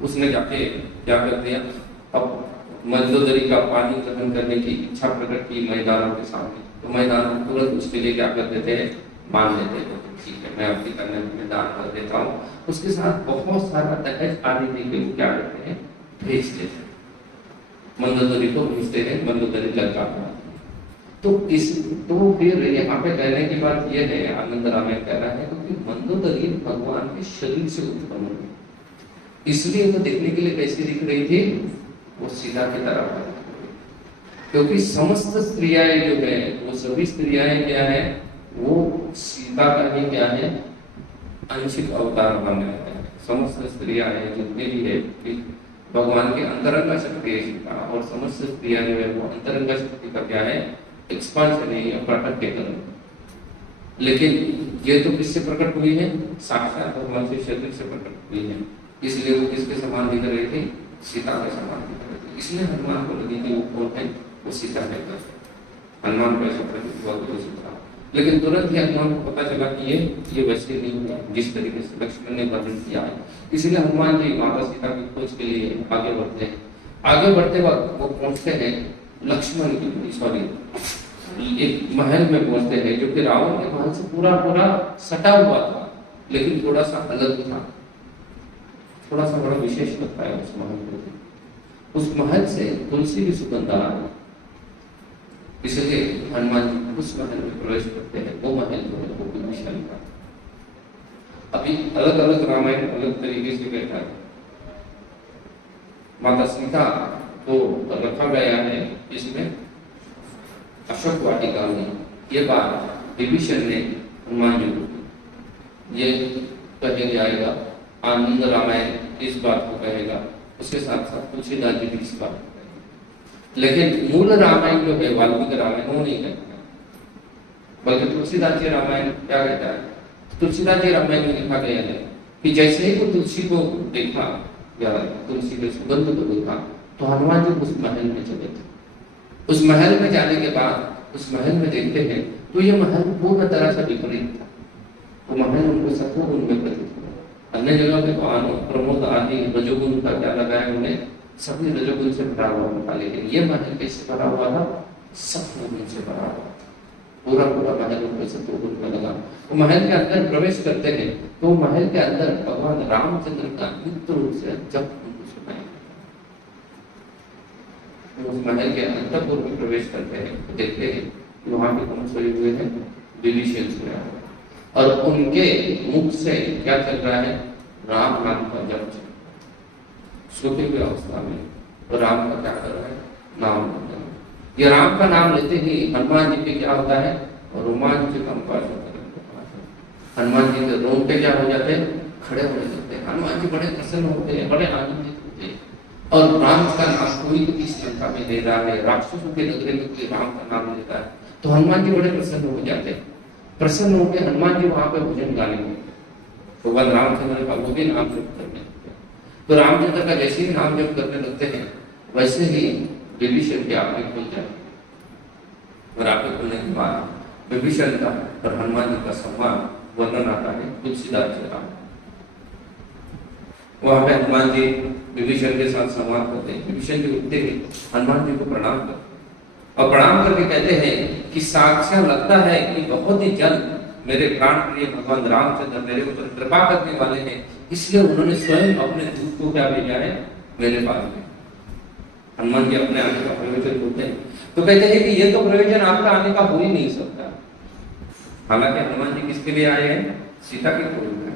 उसने जाके क्या कर दिया, अब मंदोदरी का पानी ग्रहण करने की इच्छा प्रकट की मैदानों के सामने। तो मैदान तुरंत उसके लिए क्या कर देते हैं, मान लेते हैं, ठीक है मैं अपनी कन्या में दान कर देता हूँ। उसके साथ बहुत सारा दहेज आदि देके वो क्या करते हैं, भेज देते हैं, मंदोदरी को भेजते हैं, मंदोदरी लड़का। तो फिर यहाँ पे कहने की बात यह है, आनंद रामायण कह रहा है, क्योंकि मंदोदरी भगवान के शरीर से उत्पन्न हुई, इसलिए तो देखने के लिए कैसी दिख रही थी, वो सीता की तरह। क्योंकि समस्त स्त्रियां जो है, वो सभी स्त्रियां क्या है, वो सीता का ही क्या है, आंशिक अवतार बन रहे हैं। समस्त स्त्रियां है जितने भी है, भगवान के अंतरंग शक्ति है सीता, और समस्त स्त्रियां जो है वो अंतरंग शक्ति का क्या है, एक्सपांशन है या प्रकटीकरण। लेकिन ये तो किससे प्रकट हुई है, साक्षात भगवान के शरीर से प्रकट हुई है, इसलिए वो किसके समान दिख रही थी, सीता के समान दिख रही थी। इसलिए हनुमान को लगी कि वो कौन है, वो सीता है। हनुमान को ऐसा प्रतीत हुआ तो सीता, लेकिन तुरंत ही हनुमान को पता चला कि ये वैसे नहीं है जिस तरीके से लक्ष्मण ने वर्णन किया है। इसलिए हनुमान जी माता सीता की खोज के लिए आगे बढ़ते हैं। आगे बढ़ते वक्त वो पहुंचते हैं लक्ष्मण की एक महल में पहुंचते हैं, जो कि रावण के महल से पूरा पूरा सटा हुआ था, लेकिन थोड़ा सा अलग था, थोड़ा सा बड़ा विशेष लगता है उस महल को। उस महल से तुलसी की सुगंध आ रही, इसलिए हनुमान जी उस महल में प्रवेश करते हैं। वो महल जो है वो विशाल का, अभी अलग अलग रामायण अलग तरीके से कहता है। माता सीता को रखा गया है इसमें अशोक वाटिका में। ये बात विभीषण ने हनुमान जी को, ये कहे जाएगा आनंद रामायण इस बात को कहेगा, उसके साथ साथ तुलसीदास जी भी इस बात को कहेगा। लेकिन मूल रामायण जो है वाल्मीकि रामायण वो नहीं कहता, बल्कि तुलसीदास जी रामायण क्या कहता है? तुलसीदास जी रामायण में लिखा गया है कि जैसे ही वो तुलसी को देखा या तुलसी के सुगंध को देखा तो हनुमान जी उस महल में चले थे। उस महल में जाने के बाद उस महल में देखते हैं तो ये महल पूर्ण तरह से विपरीत था। वो महल उनको सपूर्ण उनमें प्रतीत हुआ। अन्य जगह पे तो आनो प्रमोद आदि रजोगुण का क्या लगाया उन्होंने, सभी रजोगुण से भरा हुआ था, लेकिन ये महल कैसे भरा हुआ था? सत्वगुण से भरा हुआ। पूरा पूरा महल उनको सत्वगुण में लगा। वो महल के अंदर प्रवेश करते हैं तो महल के अंदर भगवान रामचंद्र का नित्य रूप से जप उनको सुनाई। उस महल के अंतःपुर में प्रवेश करते हैं तो देखते हैं वहां पे कौन सोए हुए हैं? विभीषण सोया हुआ, और उनके मुख से क्या चल रहा है? राम नाम का जप। सोते हुए अवस्था में तो राम का क्या कर रहा है? नाम। ये राम का नाम लेते ही हनुमान जी पे क्या होता है? रोमांच कंपा होता है। हनुमान जी के रोंगटे क्या हो जाते हैं? खड़े हो जाते हैं। हनुमान जी बड़े प्रसन्न होते हैं, बड़े आनंदित होते हैं। और राम का नाम कोई इस लंका में ले रहा है, राक्षसों के नगरी में कोई राम का नाम लेता है तो हनुमान जी बड़े प्रसन्न हो जाते हैं। प्रसन्न होकर हनुमान जी वहां पे भजन गाने लगते, भगवान रामचंद्र का वो भी नाम जप करने लगते हैं। तो रामचंद्र का जैसे ही नाम जप करने लगते हैं वैसे ही विभीषण की आंखें खुल जाती, और आंखें खुलने के बाद विभीषण का और हनुमान जी का संवाद वर्णन आता है तुलसीदास जी का। वहां पे हनुमान जी विभीषण के साथ संवाद करते हैं। विभीषण जी उठते ही हनुमान जी को प्रणाम करते और प्रणाम करके कहते हैं कि साक्षात लगता है कि बहुत ही जल्द मेरे प्राण प्रिय भगवान रामचंद्र मेरे ऊपर कृपा करने वाले हैं, इसलिए उन्होंने स्वयं अपने दूत को क्या भेजा है मेरे पास में। हनुमान जी अपने आने का प्रयोजन बोलते हैं तो कहते हैं कि ये तो प्रयोजन आपका आने का हो ही नहीं सकता। हालांकि हनुमान जी किसके लिए आए हैं? सीता के खोज में।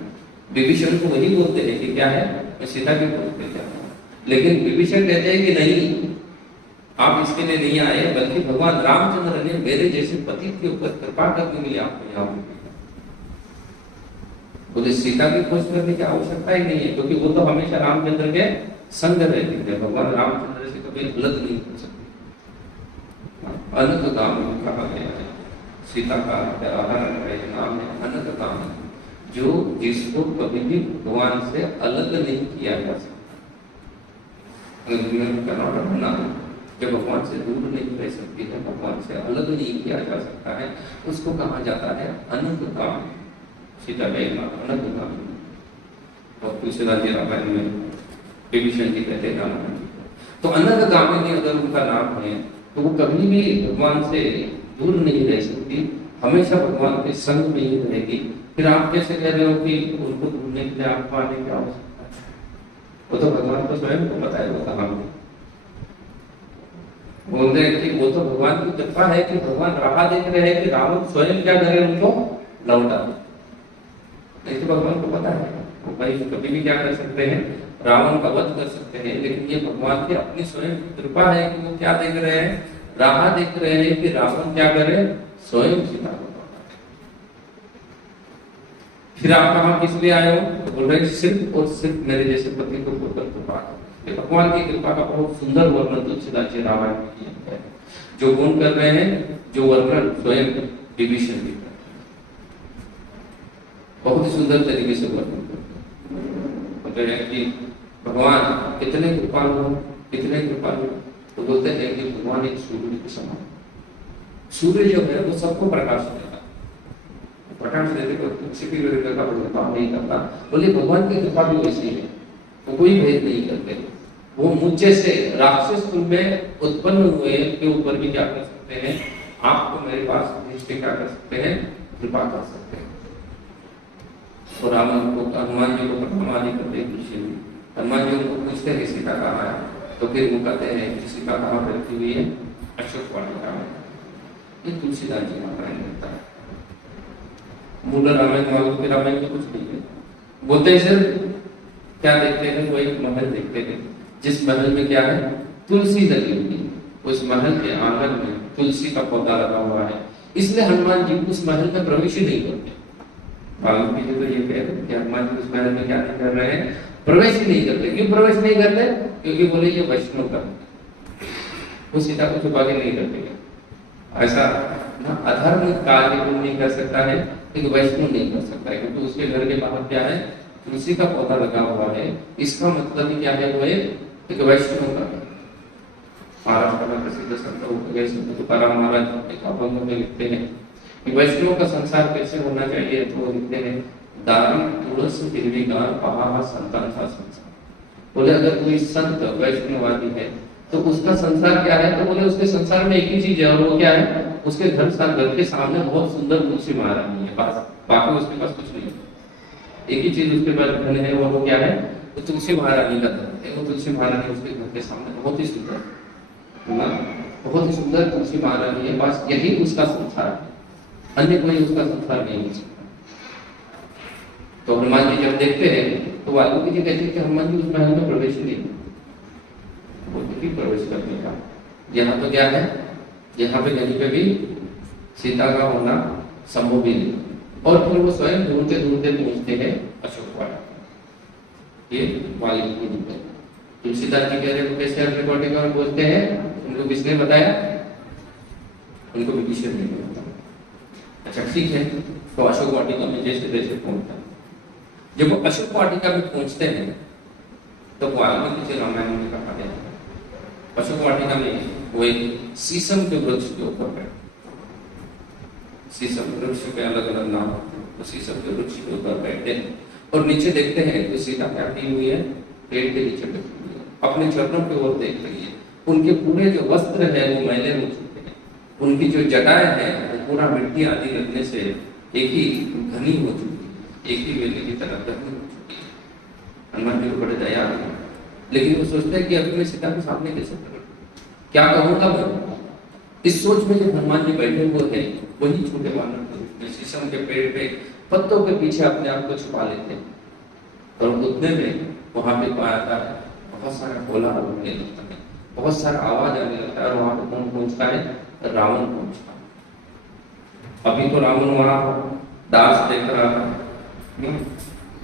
विभीषण को वही बोलते हैं कि क्या है, मैं सीता के खोज पे जाता हूँ, लेकिन विभीषण कहते हैं कि नहीं, आप इसके लिए नहीं आए, बल्कि भगवान रामचंद्र ने मेरे जैसे पति के ऊपर कृपा करने के लिए आपको यहाँ भेजा। बोले सीता की खोज करने की आवश्यकता ही नहीं है, क्योंकि वो तो हमेशा रामचंद्र के संग रहते थे, भगवान रामचंद्र से कभी अलग नहीं हो सकते। अनंत धाम कहा गया है, सीता का नाम है अनंत धाम, जो जिसको कभी भी भगवान से अलग नहीं किया जा सकता। जब भगवान से दूर नहीं रह सकती है, भगवान से अलग नहीं किया जा सकता है, उसको कहा जाता है अनंत धाम। सीता का नाम अनंत धाम। और तुलसीदास जी रामायण में विभीषण जी कहते हैं तो अनंत धामिनी अगर उनका नाम है तो वो कभी भी भगवान से दूर नहीं रह सकती, हमेशा भगवान के संग में ही रहेगी। फिर आप कैसे कह रहे हो कि उनको ढूंढने के लिए आपको आने की आवश्यकता है? वो तो भगवान को स्वयं को बताया होता। हम बोल रहे हैं कि वो तो भगवान की कृपा है कि भगवान राह देख रहे हैं कि रावण स्वयं क्या करे, उनको लौटा। नहीं तो भगवान को पता है भाई कभी भी क्या कर सकते हैं, रावण का वध कर सकते हैं, लेकिन ये भगवान की अपनी स्वयं कृपा है कि वो क्या देख रहे हैं, राह देख रहे हैं कि रावण क्या करे, स्वयं सीता को। फिर आप कहाँ किस लिए आए हो? तो बोल रहे सिर्फ और सिर्फ मेरे जैसे पति को होकर कृपा। भगवान की कृपा का बहुत सुंदर वर्णन तुलसीदास जी रामायण में किया है। जो गुण कर रहे हैं, जो वर्णन स्वयं विभीषण भी करते हैं, बहुत ही सुंदर तरीके से वर्णन करते हैं कि भगवान कितने कृपालु हो, कितने कृपालु। तो बोलते हैं कि भगवान एक सूर्य के समान। सूर्य जो है वो सबको प्रकाश देता, प्रकाश देने को किसी भी व्यक्ति का भेदभाव नहीं करता। बोले भगवान की कृपा भी वैसी है, वो कोई भेद नहीं करते। वो मुझे से राक्षस कुल में उत्पन्न हुए के ऊपर भी क्या कर सकते हैं, आपको मेरे पास दृष्टि क्या कर सकते हैं, कृपा कर सकते हैं। और राम को हनुमान जी को प्रणाम करते हैं। हनुमान जी को पूछते हैं सीता कहाँ है, तो फिर वो कहते हैं कि सीता कहाँ बैठी हुई है, अशोक वाटिका में। ये तुलसीदास जी रामायण लिखता है। मूल रामायण वालों के रामायण में कुछ नहीं है। बोलते हैं सिर्फ क्या देखते हैं, वो एक महल देखते हैं, जिस महल में क्या है, तुलसी लगी हुई है, उस महल के आंगन में तुलसी का पौधा लगा हुआ है, इसलिए हनुमान जी उस महल में प्रवेश ही नहीं करते। वाल्मीकि जी तो ये कह रहे हैं कि हनुमान जी उस महल में क्या नहीं कर रहे हैं, प्रवेश ही नहीं करते। क्यों प्रवेश नहीं करते? क्योंकि बोले ये वैष्णव का, वो सीता को छुपा के नहीं करते। ऐसा अधर्म कार्य को नहीं कर सकता है, लेकिन वैष्णव नहीं कर सकता है, क्योंकि उसके घर के बाहर क्या है, तुलसी का पौधा लगा हुआ है। इसका मतलब ही क्या है, वो एक वैष्णव का है। महाराष्ट्र में प्रसिद्ध संत तुकाराम महाराज एक अभंग में लिखते हैं कि वैष्णव का संसार कैसे होना चाहिए, तो वो लिखते हैं, दारी तुलसी निर्विकार पहाड़ संतान का संसार। बोले अगर कोई संत वैष्णववादी है तो उसका संसार क्या है, तो बोले उसके संसार में एक ही चीज है, और वो क्या है, उसके घर के सामने बहुत सुंदर तुलसी महारानी है, बस बाकी उसके पास कुछ नहीं है। एक ही चीज उसके पास धन है, और वो क्या है, तो तुलसी महारानी का धन है। वो तुलसी महारानी उसके घर के सामने बहुत ही सुंदर, बहुत ही सुंदर तुलसी महारानी है, बस यही उसका संसार है, अन्य कोई उसका संसार नहीं हो सकता। तो हनुमान जी जब देखते हैं तो वाल्मीकि जी कहते हैं कि हनुमान जी उस महल में प्रवेश नहीं, वो भी प्रवेश करने का। यहाँ तो क्या है, यहाँ पे कहीं पे भी सीता का होना संभव ही नहीं। और फिर वो स्वयं ढूंढते ढूंढते पहुंचते हैं अशोक वाटिका। ये वाल्मीकि जी है। तुलसीदास जी कह रहे हैं कैसे अशोक वाटिका में पहुंचते हैं, उनको किसने बताया, उनको विभीषण ने बताया। अच्छा ठीक है, तो अशोक वाटिका में जैसे जैसे पहुंचता है, जब वो अशोक वाटिका में पहुंचते हैं तो वाल्मीकि जी रामायण में कहा गया है, अशोक वाटिका में वो एक शीशम के वृक्ष के ऊपर बैठे। शीशम वृक्ष के अलग अलग नाम होते हैं, तो शीशम के वृक्ष के ऊपर बैठे और नीचे देखते हैं तो सीता क्या की हुई है, पेड़ के नीचे बैठी हुई है, अपने चरणों की ओर देख रही है। उनके पूरे जो वस्त्र है वो मैले हो चुके हैं, उनकी जो जटाएं हैं वो पूरा मिट्टी आदि लगने से एक ही घनी हो चुकी है, एक ही वेली की तरह घनी हो चुकी है। हनुमान जी को बड़े दया है, लेकिन वो सोचते हैं कि अभी मैं सीता के सामने कैसे करूं, क्या कहूंगा मैं। इस सोच में जब हनुमान जी बैठे हुए हैं, वही छोटे वानर के रूप में शीशम के पेड़ पे पत्तों के पीछे अपने आप को छुपा लेते हैं। और उतने में वहां पे आता है, बहुत सारा कोलाहल होने लगता है, बहुत सारा आवाज आने लगता है, और वहां पे कौन पहुंचता है, रावण पहुंचता है। अभी तो रावण वहां डांस देख रहा था,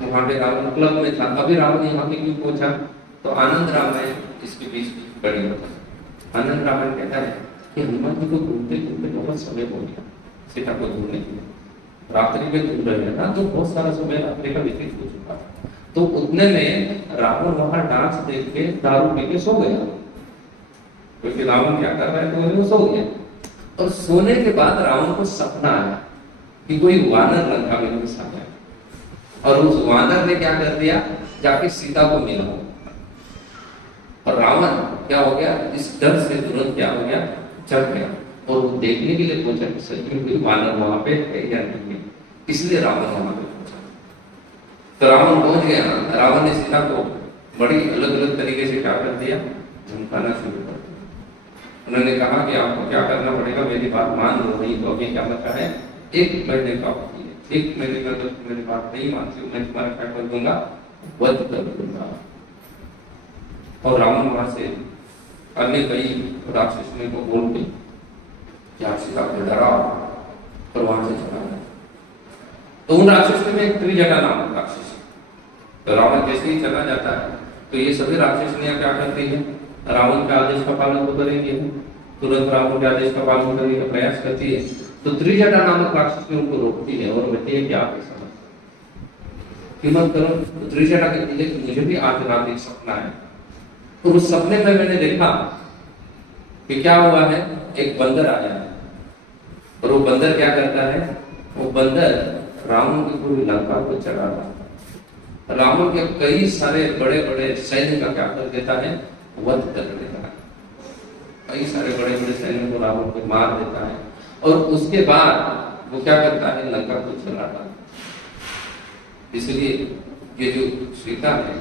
वहां पे रावण क्लब में था। अभी रावण यहाँ पे क्यों पहुंचा, तो आनंद रामायण इसके बीच बड़ी होता है। आनंद रामायण कहता है कि हनुमान जी को ढूंढते ढूंढते बहुत समय हो गया, सीता को ढूंढने के लिए रात्रि में ढूंढ रहे हैं ना, तो बहुत सारा समय रात्रि का व्यतीत हो चुका था। तो उतने में रावण वहां डांस देख के दारू पी के सो गया, क्योंकि रावण क्या कर रहा है, तो वो सो गया। और सोने के बाद रावण को सपना आया कि कोई वानर लंका में घुस आ गया, और उस वानर ने क्या कर दिया, जाके सीता को मिला। और रावण क्या हो गया, इस डर से तुरंत क्या हो गया, चढ़ गया, और वो देखने के लिए पहुंचा कि सच में कोई वानर वहां पे है या नहीं है, इसलिए रावण वहां पे पहुंचा। तो रावण पहुंच गया, रावण ने सीता को बड़ी अलग अलग तरीके से क्या कर दिया, धमकाना शुरू कर दिया। उन्होंने कहा कि आपको क्या करना पड़ेगा, मेरी बात मान लो, नहीं तो अभी क्या बचा है, 1 महीने का वक्त है, 1 महीने का जब मेरी बात नहीं मानती हो, मैं तुम्हारा क्या कर दूंगा, वध कर दूंगा। और रावण वहां से अन्य कई राक्षसों को बोल के क्या सीता को डरा और वहां से चला गया। तो उन राक्षसों में एक त्रिजटा नाम राक्षस, तो रावण जैसे ही चला जाता है तो ये सभी राक्षसनियां क्या करती है, रावण के आदेश का पालन तो करेंगे, तुरंत रावण के आदेश का पालन करने का प्रयास करती है। तो त्रिजटा नामक राक्षस ने उनको रोकती है और कहती है कि आप ऐसा मत करो। तो त्रिजटा कहती है कि मुझे भी आज रात एक सपना है, तो उस सपने में मैंने देखा कि क्या हुआ है, एक बंदर आया है, और वो बंदर क्या करता है, वो बंदर रावण की पूरी लंका को चढ़ा रहा है, रावण के कई सारे बड़े बड़े सैन्य का क्या कर देता है, वध कर देता है, कई सारे बड़े बड़े सैन्य को रावण को मार देता है। और उसके बाद वो क्या करता है, लंका को जलाता है। इसलिए ये जो सीता है,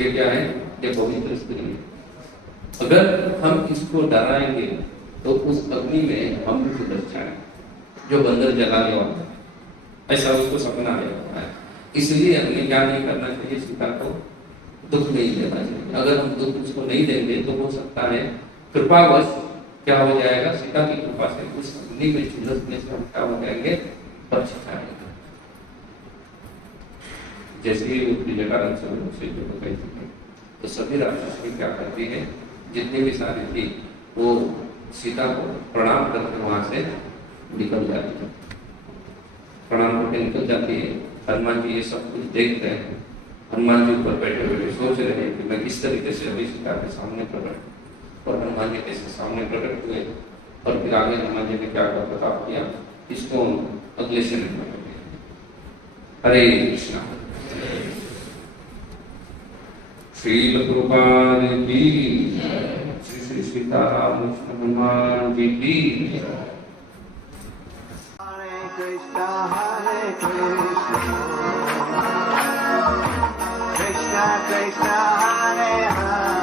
ये क्या है, ये पवित्र स्त्री है। अगर हम इसको डराएंगे तो उस अग्नि में हम भी सुलझ जाएंगे, जो बंदर जलाने वाला है, ऐसा उसको सपना आया है। इसलिए हमें क्या नहीं करना चाहिए, सीता को दुख नहीं देना चाहिए। अगर हम दुख उसको नहीं देंगे तो हो सकता है कृपावश क्या हो जाएगा, सीता की कृपा से उस अग्नि में झुलसने से हम क्या हो जाएंगे, बच जाएंगे। जैसे ही विवेकानंद से जो गई थी तो सभी राक्षसी क्या करती है, जितनी भी सारी थी वो सीता को प्रणाम करके वहां से निकल जाती है, प्रणाम करके निकल जाती है। हनुमान जी ये सब कुछ देखते हैं, हनुमान जी ऊपर बैठे बैठे सोच रहे हैं कि मैं किस तरीके से अभी सीता के सामने प्रकट, और हनुमान जी कैसे सामने प्रकट हुए, और फिर आगे हनुमान जी ने क्या प्रताप किया, इसको अगले से नहीं। हरे कृष्णा। श्रील कृपाल की, श्री श्री सीताराम हनुमान जी की। हरे कृष्णा कृष्णा कृष्णा हरे हरे